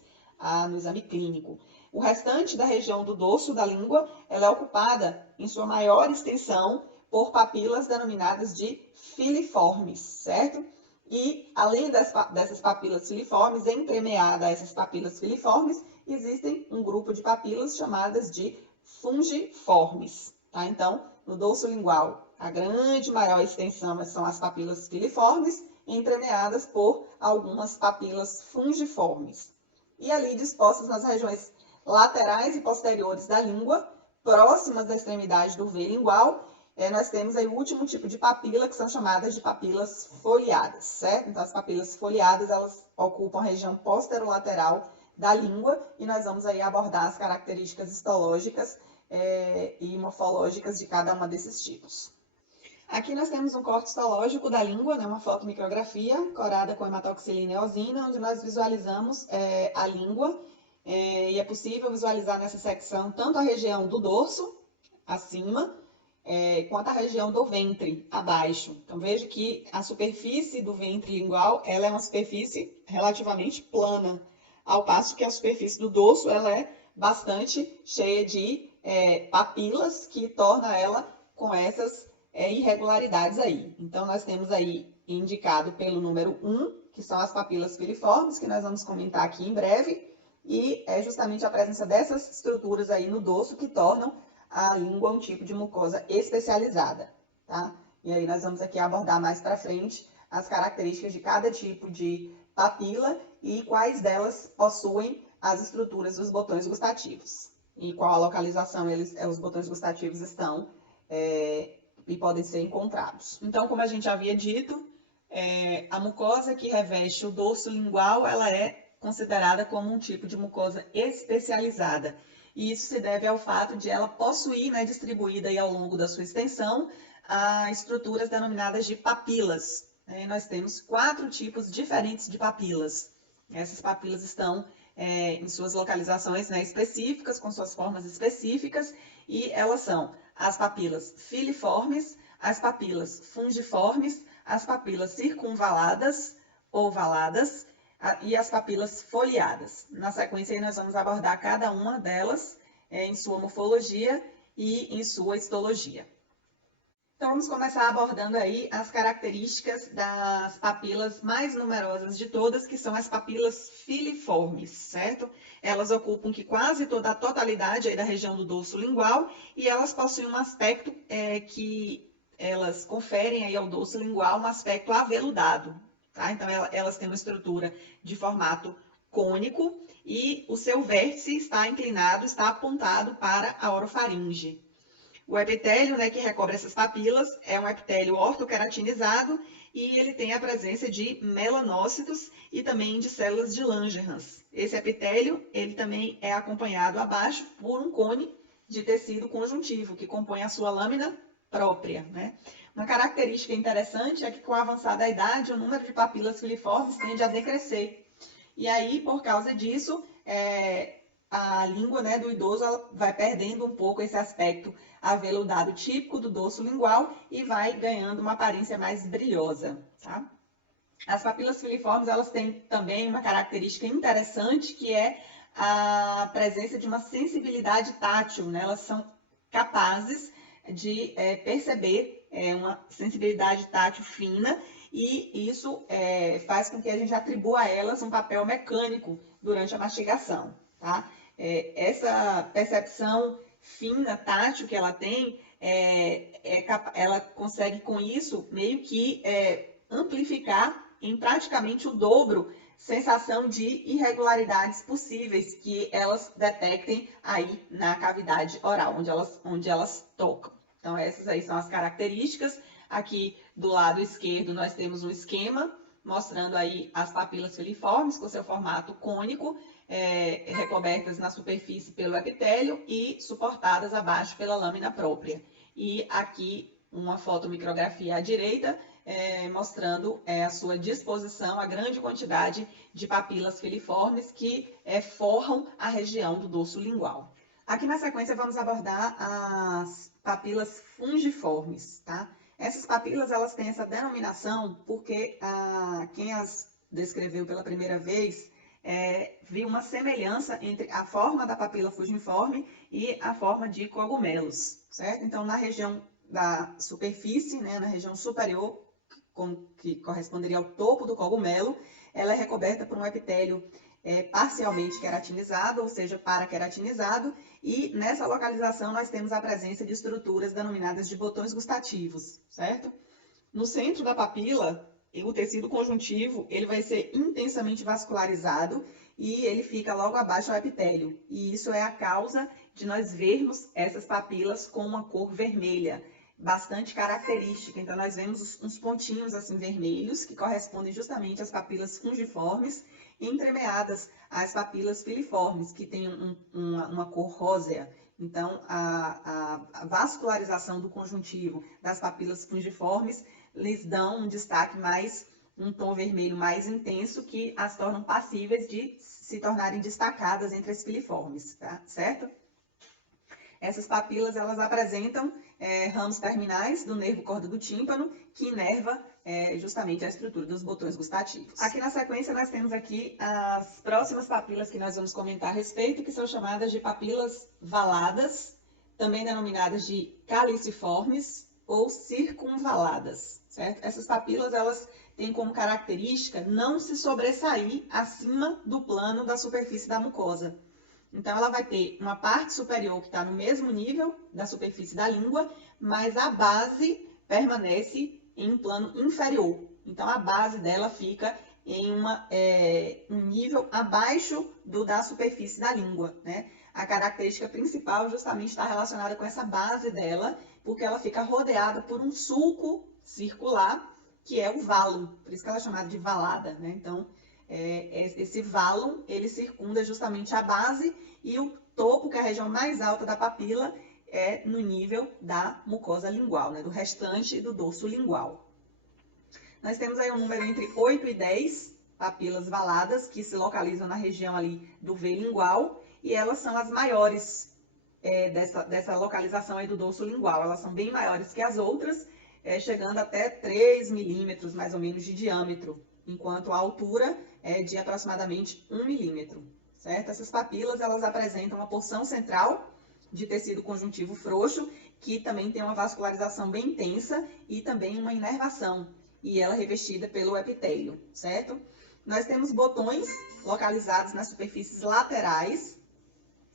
no exame clínico. O restante da região do dorso da língua, ela é ocupada, em sua maior extensão, por papilas denominadas de filiformes, certo? E, além dessas papilas filiformes, entremeada a essas papilas filiformes, existem um grupo de papilas chamadas de fungiformes, tá? Então, no dorso lingual, a grande maior extensão são as papilas filiformes, entremeadas por algumas papilas fungiformes. E ali dispostas nas regiões laterais e posteriores da língua, próximas da extremidade do V lingual, nós temos aí o último tipo de papila, que são chamadas de papilas foliadas, certo? Então, as papilas foliadas, elas ocupam a região posterolateral da língua e nós vamos aí abordar as características histológicas e morfológicas de cada uma desses tipos. Aqui nós temos um corte histológico da língua, né, uma fotomicrografia corada com hematoxilina e eosina, onde nós visualizamos a língua e é possível visualizar nessa secção tanto a região do dorso, acima, quanto a região do ventre, abaixo. Então, veja que a superfície do ventre lingual, ela é uma superfície relativamente plana, ao passo que a superfície do dorso, ela é bastante cheia de papilas, que torna ela com essas irregularidades aí. Então, nós temos aí indicado pelo número 1, que são as papilas filiformes, que nós vamos comentar aqui em breve, e é justamente a presença dessas estruturas aí no dorso que tornam a língua um tipo de mucosa especializada, tá? E aí nós vamos aqui abordar mais para frente as características de cada tipo de papila e quais delas possuem as estruturas dos botões gustativos. E qual a localização os botões gustativos estão e podem ser encontrados. Então, como a gente havia dito, a mucosa que reveste o dorso lingual, ela é considerada como um tipo de mucosa especializada. E isso se deve ao fato de ela possuir, né, distribuída aí ao longo da sua extensão, estruturas denominadas de papilas. Nós temos 4 tipos diferentes de papilas. Essas papilas estão em suas localizações, né, específicas, com suas formas específicas, e elas são as papilas filiformes, as papilas fungiformes, as papilas circunvaladas ou valadas, e as papilas foliadas. Na sequência, aí, nós vamos abordar cada uma delas em sua morfologia e em sua histologia. Então, vamos começar abordando aí as características das papilas mais numerosas de todas, que são as papilas filiformes, certo? Elas ocupam quase toda a totalidade aí da região do dorso lingual e elas possuem um aspecto que elas conferem aí ao dorso lingual um aspecto aveludado, tá? Então, elas têm uma estrutura de formato cônico e o seu vértice está inclinado, está apontado para a orofaringe. O epitélio, né, que recobre essas papilas é um epitélio ortokeratinizado e ele tem a presença de melanócitos e também de células de Langerhans. Esse epitélio, ele também é acompanhado abaixo por um cone de tecido conjuntivo, que compõe a sua lâmina própria, né? Uma característica interessante é que com a avançada da idade, o número de papilas filiformes tende a decrescer. E aí, por causa disso, a língua, né, do idoso ela vai perdendo um pouco esse aspecto aveludado típico do dorso lingual e vai ganhando uma aparência mais brilhosa, tá? As papilas filiformes, elas têm também uma característica interessante, que é a presença de uma sensibilidade tátil, né? Elas são capazes de perceber uma sensibilidade tátil fina e isso faz com que a gente atribua a elas um papel mecânico durante a mastigação, tá? Essa percepção fina, tátil que ela tem, ela consegue com isso meio que amplificar em praticamente o dobro sensação de irregularidades possíveis que elas detectem aí na cavidade oral, onde elas tocam. Então, essas aí são as características. Aqui do lado esquerdo nós temos um esquema mostrando aí as papilas filiformes com seu formato cônico, recobertas na superfície pelo epitélio e suportadas abaixo pela lâmina própria. E aqui uma fotomicrografia à direita, mostrando a sua disposição, a grande quantidade de papilas filiformes que forram a região do dorso lingual. Aqui na sequência vamos abordar as papilas fungiformes, tá? Essas papilas elas têm essa denominação porque quem as descreveu pela primeira vez viu uma semelhança entre a forma da papila fungiforme e a forma de cogumelos, certo? Então, na região da superfície, né, na região superior, que corresponderia ao topo do cogumelo, ela é recoberta por um epitélio parcialmente queratinizado, ou seja, paraqueratinizado, e nessa localização nós temos a presença de estruturas denominadas de botões gustativos, certo? No centro da papila, o tecido conjuntivo, ele vai ser intensamente vascularizado e ele fica logo abaixo do epitélio. E isso é a causa de nós vermos essas papilas com uma cor vermelha, bastante característica. Então, nós vemos uns pontinhos assim vermelhos, que correspondem justamente às papilas fungiformes, entremeadas às papilas filiformes, que têm uma cor rósea. Então, a vascularização do conjuntivo das papilas fungiformes lhes dão um destaque mais, um tom vermelho mais intenso, que as tornam passíveis de se tornarem destacadas entre as filiformes, tá? Certo? Essas papilas, elas apresentam ramos terminais do nervo corda do tímpano, que inerva justamente a estrutura dos botões gustativos. Aqui na sequência, nós temos aqui as próximas papilas que nós vamos comentar a respeito, que são chamadas de papilas valadas, também denominadas de caliciformes ou circunvaladas, certo? Essas papilas, elas têm como característica não se sobressair acima do plano da superfície da mucosa. Então, ela vai ter uma parte superior que está no mesmo nível da superfície da língua, mas a base permanece em um plano inferior. Então, a base dela fica em um nível abaixo da superfície da língua, né? A característica principal justamente está relacionada com essa base dela, porque ela fica rodeada por um sulco circular, que é o válum, por isso que ela é chamada de valada, né? Então, esse válum, ele circunda justamente a base e o topo, que é a região mais alta da papila, é no nível da mucosa lingual, né? Do restante do dorso lingual. Nós temos aí um número entre 8 e 10 papilas valadas, que se localizam na região ali do V lingual, e elas são as maiores dessa localização aí do dorso lingual. Elas são bem maiores que as outras, chegando até 3 milímetros, mais ou menos, de diâmetro, enquanto a altura é de aproximadamente 1 milímetro, certo? Essas papilas, elas apresentam uma porção central de tecido conjuntivo frouxo, que também tem uma vascularização bem intensa e também uma inervação, e ela é revestida pelo epitélio, certo? Nós temos botões localizados nas superfícies laterais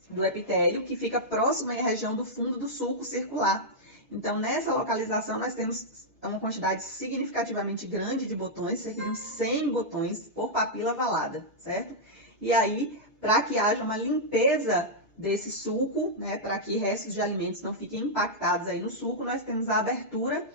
do epitélio, que fica próximo à região do fundo do sulco circular. Então, nessa localização, nós temos uma quantidade significativamente grande de botões, cerca de uns 100 botões por papila valada, certo? E aí, para que haja uma limpeza desse sulco, né, para que restos de alimentos não fiquem impactados aí no sulco, nós temos a abertura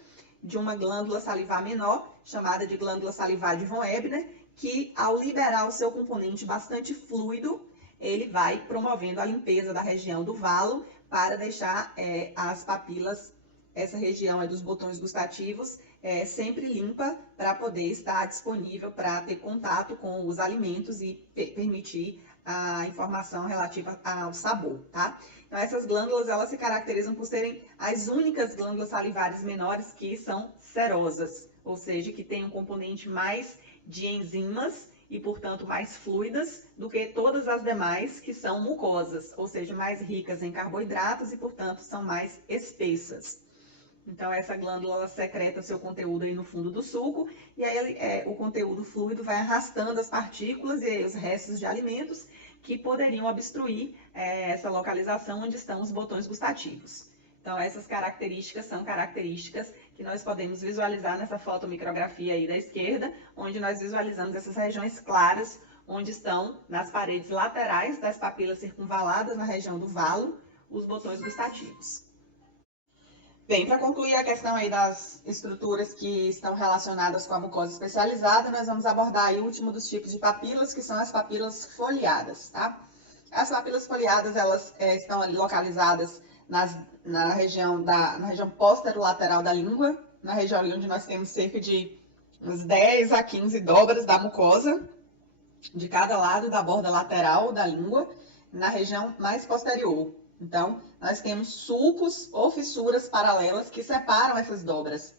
de uma glândula salivar menor, chamada de glândula salivar de von Ebner, que ao liberar o seu componente bastante fluido, ele vai promovendo a limpeza da região do valo para deixar as papilas, essa região dos botões gustativos, sempre limpa para poder estar disponível para ter contato com os alimentos e permitir a informação relativa ao sabor, tá? Então, essas glândulas, elas se caracterizam por serem as únicas glândulas salivares menores que são serosas, ou seja, que tem um componente mais de enzimas e, portanto, mais fluidas do que todas as demais que são mucosas, ou seja, mais ricas em carboidratos e, portanto, são mais espessas. Então, essa glândula ela secreta seu conteúdo aí no fundo do sulco e aí o conteúdo fluido vai arrastando as partículas e os restos de alimentos que poderiam obstruir essa localização onde estão os botões gustativos. Então, essas características são características que nós podemos visualizar nessa fotomicrografia aí da esquerda, onde nós visualizamos essas regiões claras, onde estão nas paredes laterais das papilas circunvaladas, na região do valo, os botões gustativos. Bem, para concluir a questão aí das estruturas que estão relacionadas com a mucosa especializada, nós vamos abordar aí o último dos tipos de papilas, que são as papilas foliadas, tá? As papilas foliadas, elas estão ali localizadas na região posterolateral da língua, na região ali onde nós temos cerca de uns 10 a 15 dobras da mucosa, de cada lado da borda lateral da língua, na região mais posterior. Então, nós temos sulcos ou fissuras paralelas que separam essas dobras.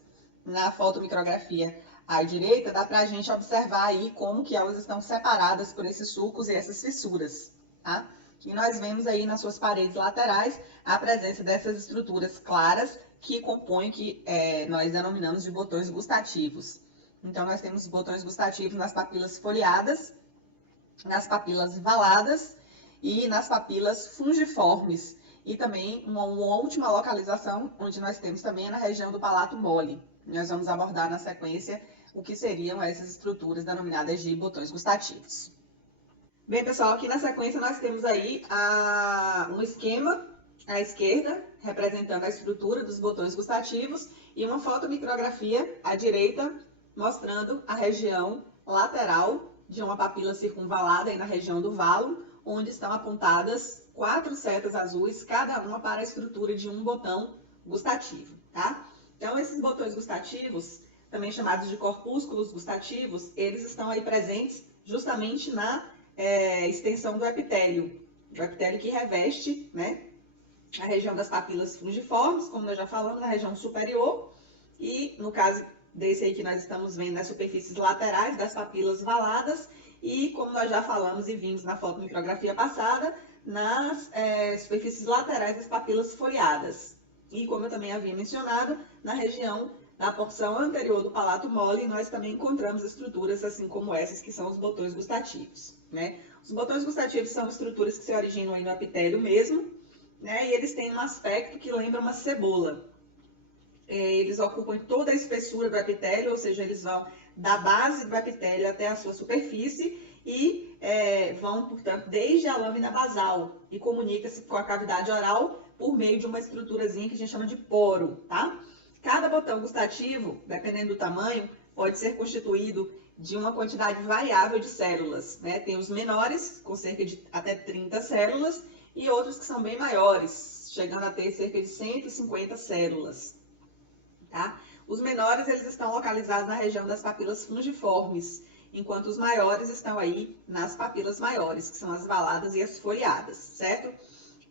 Na fotomicrografia à direita, dá para a gente observar aí como que elas estão separadas por esses sulcos e essas fissuras, tá? E nós vemos aí nas suas paredes laterais a presença dessas estruturas claras que compõem, que nós denominamos de botões gustativos. Então, nós temos botões gustativos nas papilas foliadas, nas papilas valadas e nas papilas fungiformes. E também uma última localização, onde nós temos também na região do palato mole. Nós vamos abordar na sequência o que seriam essas estruturas denominadas de botões gustativos. Bem, pessoal, aqui na sequência nós temos aí um esquema à esquerda, representando a estrutura dos botões gustativos, e uma fotomicrografia à direita, mostrando a região lateral de uma papila circunvalada aí na região do valo, onde estão apontadas 4 setas azuis, cada uma para a estrutura de um botão gustativo, tá? Então, esses botões gustativos, também chamados de corpúsculos gustativos, eles estão aí presentes justamente na extensão do epitélio que reveste, né, a região das papilas fungiformes, como nós já falamos, na região superior, e no caso desse aí que nós estamos vendo nas superfícies laterais das papilas valadas, e como nós já falamos e vimos na fotomicrografia passada, nas superfícies laterais das papilas foliadas. E como eu também havia mencionado, na região da porção anterior do palato mole, nós também encontramos estruturas assim como essas, que são os botões gustativos, né? Os botões gustativos são estruturas que se originam aí no epitélio mesmo, né? E eles têm um aspecto que lembra uma cebola. Eles ocupam toda a espessura do epitélio, ou seja, eles vão da base do epitélio até a sua superfície e vão, portanto, desde a lâmina basal e comunica-se com a cavidade oral por meio de uma estruturazinha que a gente chama de poro, tá? Cada botão gustativo, dependendo do tamanho, pode ser constituído de uma quantidade variável de células, né? Tem os menores, com cerca de até 30 células, e outros que são bem maiores, chegando a ter cerca de 150 células, tá? Os menores, eles estão localizados na região das papilas fungiformes, enquanto os maiores estão aí nas papilas maiores, que são as valadas e as foliadas, certo?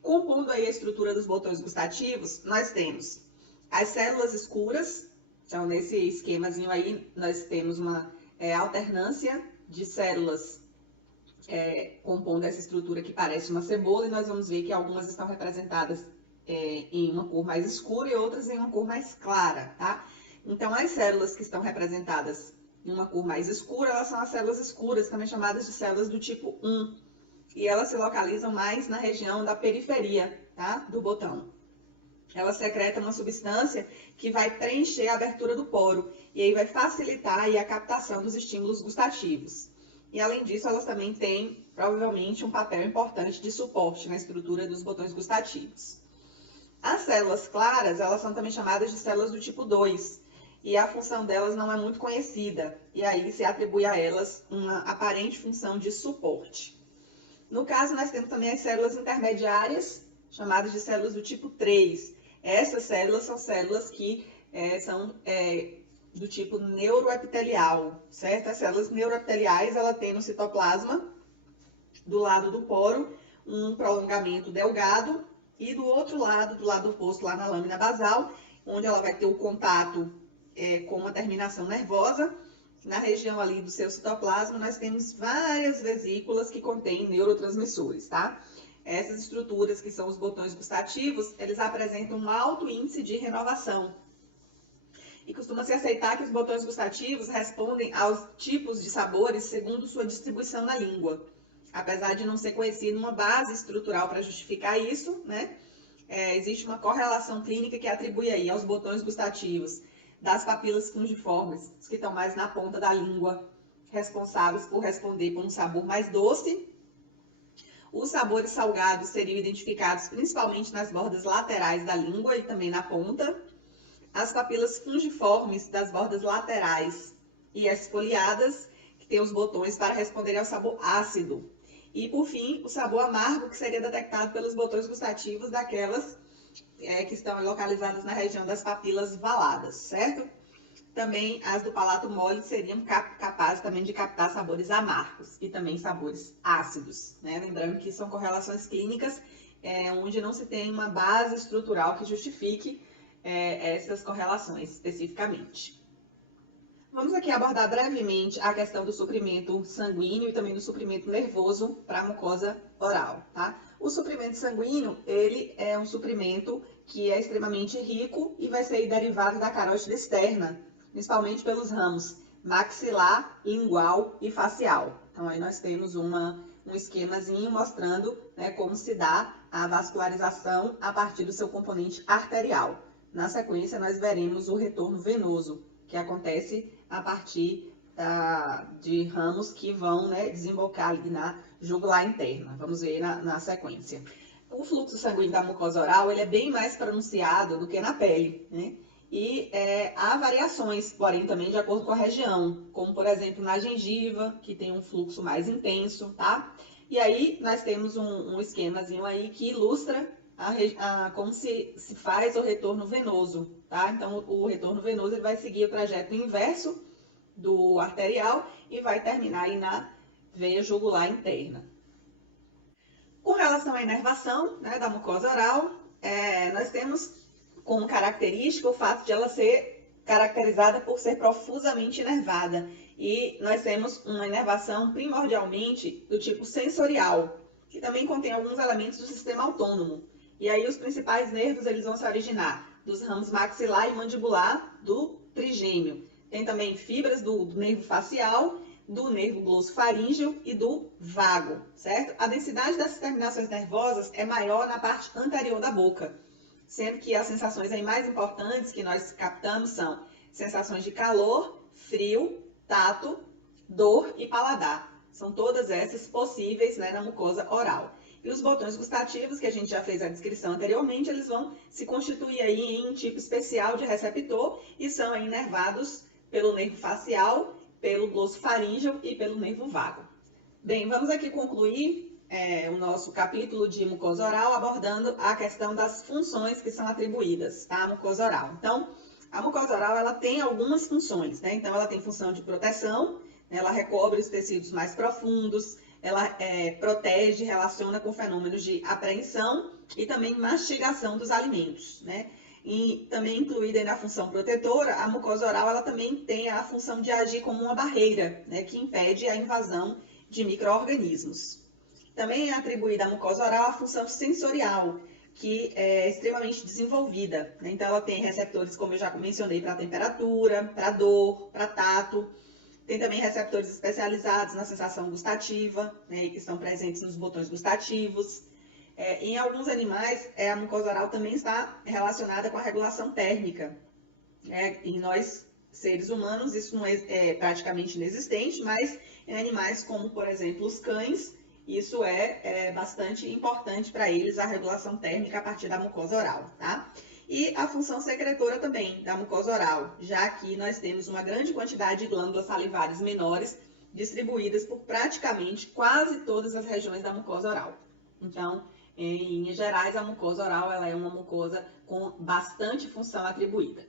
Compondo aí a estrutura dos botões gustativos, nós temos as células escuras. Então, nesse esquemazinho aí, nós temos uma alternância de células compondo essa estrutura que parece uma cebola, e nós vamos ver que algumas estão representadas em uma cor mais escura e outras em uma cor mais clara, tá? Então, as células que estão representadas em uma cor mais escura, elas são as células escuras, também chamadas de células do tipo 1. E elas se localizam mais na região da periferia, tá? Do botão. Elas secretam uma substância que vai preencher a abertura do poro e aí vai facilitar aí a captação dos estímulos gustativos. E além disso, elas também têm provavelmente um papel importante de suporte na estrutura dos botões gustativos. As células claras, elas são também chamadas de células do tipo 2 e a função delas não é muito conhecida e aí se atribui a elas uma aparente função de suporte. No caso, nós temos também as células intermediárias, chamadas de células do tipo 3. Essas células são células que são do tipo neuroepitelial, certo? As células neuroepiteliais, ela tem no citoplasma, do lado do poro, um prolongamento delgado e do outro lado, do lado oposto, lá na lâmina basal, onde ela vai ter o contato com uma terminação nervosa. Na região ali do seu citoplasma, nós temos várias vesículas que contêm neurotransmissores, tá? Essas estruturas, que são os botões gustativos, eles apresentam um alto índice de renovação. E costuma-se aceitar que os botões gustativos respondem aos tipos de sabores segundo sua distribuição na língua. Apesar de não ser conhecida uma base estrutural para justificar isso, né? Existe uma correlação clínica que atribui aí aos botões gustativos das papilas fungiformes, que estão mais na ponta da língua, responsáveis por responder por um sabor mais doce. Os sabores salgados seriam identificados principalmente nas bordas laterais da língua e também na ponta. As papilas fungiformes das bordas laterais e esfoliadas, que tem os botões para responder ao sabor ácido. E, por fim, o sabor amargo, que seria detectado pelos botões gustativos daquelas que estão localizadas na região das papilas valadas, certo? Também as do palato mole seriam capazes também de captar sabores amargos e também sabores ácidos, né? Lembrando que são correlações clínicas onde não se tem uma base estrutural que justifique essas correlações especificamente. Vamos aqui abordar brevemente a questão do suprimento sanguíneo e também do suprimento nervoso para a mucosa oral, tá? O suprimento sanguíneo, ele é um suprimento que é extremamente rico e vai ser derivado da carótida externa, principalmente pelos ramos maxilar, lingual e facial. Então, aí nós temos um esquemazinho mostrando, né, como se dá a vascularização a partir do seu componente arterial. Na sequência, nós veremos o retorno venoso, que acontece a partir de ramos que vão, né, desembocar ali na jugular interna. Vamos ver na sequência. O fluxo sanguíneo da mucosa oral ele é bem mais pronunciado do que na pele, né? E há variações, porém também de acordo com a região, como por exemplo na gengiva, que tem um fluxo mais intenso, tá? E aí nós temos um esquemazinho aí que ilustra como se faz o retorno venoso, tá? Então o retorno venoso ele vai seguir o trajeto inverso do arterial e vai terminar aí na veia jugular interna. Com relação à inervação, né, da mucosa oral, nós temos como característica o fato de ela ser caracterizada por ser profusamente inervada. E nós temos uma inervação primordialmente do tipo sensorial, que também contém alguns elementos do sistema autônomo. E aí os principais nervos eles vão se originar dos ramos maxilar e mandibular do trigêmeo. Tem também fibras do nervo facial, do nervo glossofaríngeo e do vago, certo? A densidade dessas terminações nervosas é maior na parte anterior da boca, sendo que as sensações aí mais importantes que nós captamos são sensações de calor, frio, tato, dor e paladar. São todas essas possíveis, né, na mucosa oral. E os botões gustativos, que a gente já fez a descrição anteriormente, eles vão se constituir aí em um tipo especial de receptor e são aí inervados pelo nervo facial, pelo glossofaríngeo e pelo nervo vago. Bem, vamos aqui concluir o nosso capítulo de mucosa oral abordando a questão das funções que são atribuídas à mucosa oral. Então, a mucosa oral ela tem algumas funções, né? Então, ela tem função de proteção, ela recobre os tecidos mais profundos, ela protege, relaciona com fenômenos de apreensão e também mastigação dos alimentos, né? E também incluída na função protetora, a mucosa oral ela também tem a função de agir como uma barreira, né, que impede a invasão de micro-organismos. Também é atribuída à mucosa oral a função sensorial, que é extremamente desenvolvida, né? Então, ela tem receptores, como eu já mencionei, para temperatura, para dor, para tato. Tem também receptores especializados na sensação gustativa, né, que estão presentes nos botões gustativos. Em alguns animais, a mucosa oral também está relacionada com a regulação térmica. Em nós, seres humanos, isso não é praticamente inexistente, mas em animais como, por exemplo, os cães, isso é bastante importante para eles, a regulação térmica a partir da mucosa oral, tá? E a função secretora também da mucosa oral, já que nós temos uma grande quantidade de glândulas salivares menores distribuídas por praticamente quase todas as regiões da mucosa oral. Então, em linhas gerais, a mucosa oral ela é uma mucosa com bastante função atribuída.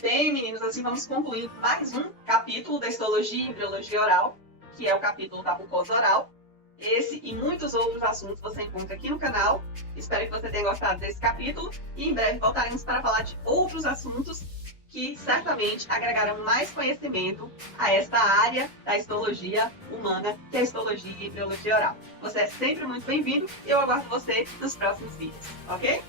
Bem, meninos, assim vamos concluir mais um capítulo da histologia e embriologia oral, que é o capítulo da mucosa oral. Esse e muitos outros assuntos você encontra aqui no canal. Espero que você tenha gostado desse capítulo e em breve voltaremos para falar de outros assuntos que certamente agregarão mais conhecimento a esta área da histologia humana, que é a histologia e embriologia oral. Você é sempre muito bem-vindo e eu aguardo você nos próximos vídeos, ok?